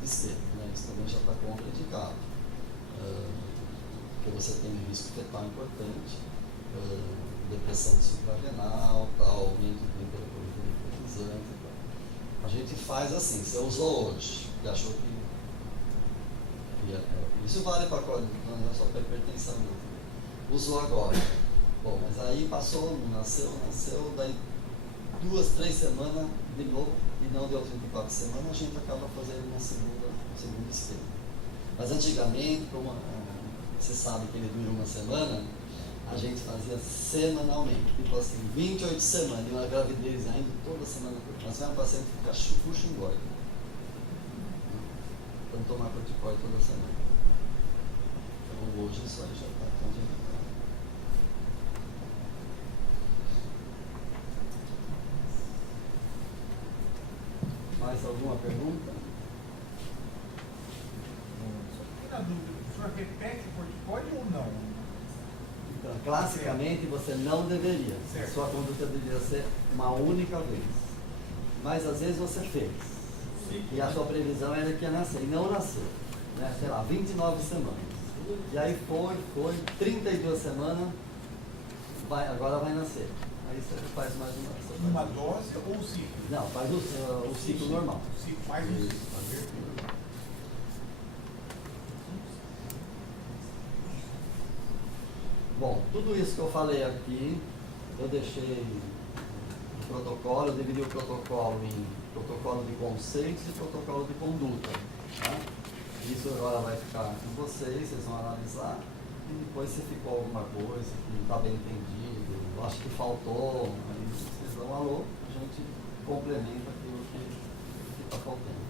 de esquerda, né? Isso também já está contraindicado. Porque você tem um risco fetal importante, depressão suprarrenal, tal, aumento de temperatura hipotizante e tal. A gente faz assim, você usou hoje e achou que isso vale para não é só para hipertensão, não. Usou agora. Bom, mas aí passou, nasceu, daí 2, 3 semanas de novo, e não deu 34 semanas, a gente acaba fazendo um segundo esquema. Mas antigamente, como você sabe que ele dura uma semana, a gente fazia semanalmente, tipo assim, 28 semanas, e uma gravidez ainda toda semana. Nós vemos um paciente ficar chupuxingoide. Então tomar corticoide toda semana. Então hoje isso aí já está contraindicado. Mais alguma pergunta? Só fiquei na dúvida, o senhor repete o corticoide ou não? Então, classicamente você não deveria. Certo. A sua conduta deveria ser uma única vez. Mas às vezes você fez. E a sua previsão era que ia nascer. E não nasceu. Né? Sei lá, 29 semanas. E aí foi, 32 semanas, agora vai nascer. Aí você faz mais Uma dose ou um ciclo? Não, faz o ciclo normal. O ciclo, mais um ciclo. Bom, tudo isso que eu falei aqui, eu deixei o protocolo, eu dividi o protocolo em protocolo de conceitos e protocolo de conduta. Tá? Isso agora vai ficar com vocês vão analisar, e depois se ficou alguma coisa que não está bem entendido, acho que faltou, aí vocês dão um alô, a gente complementa aquilo que está faltando.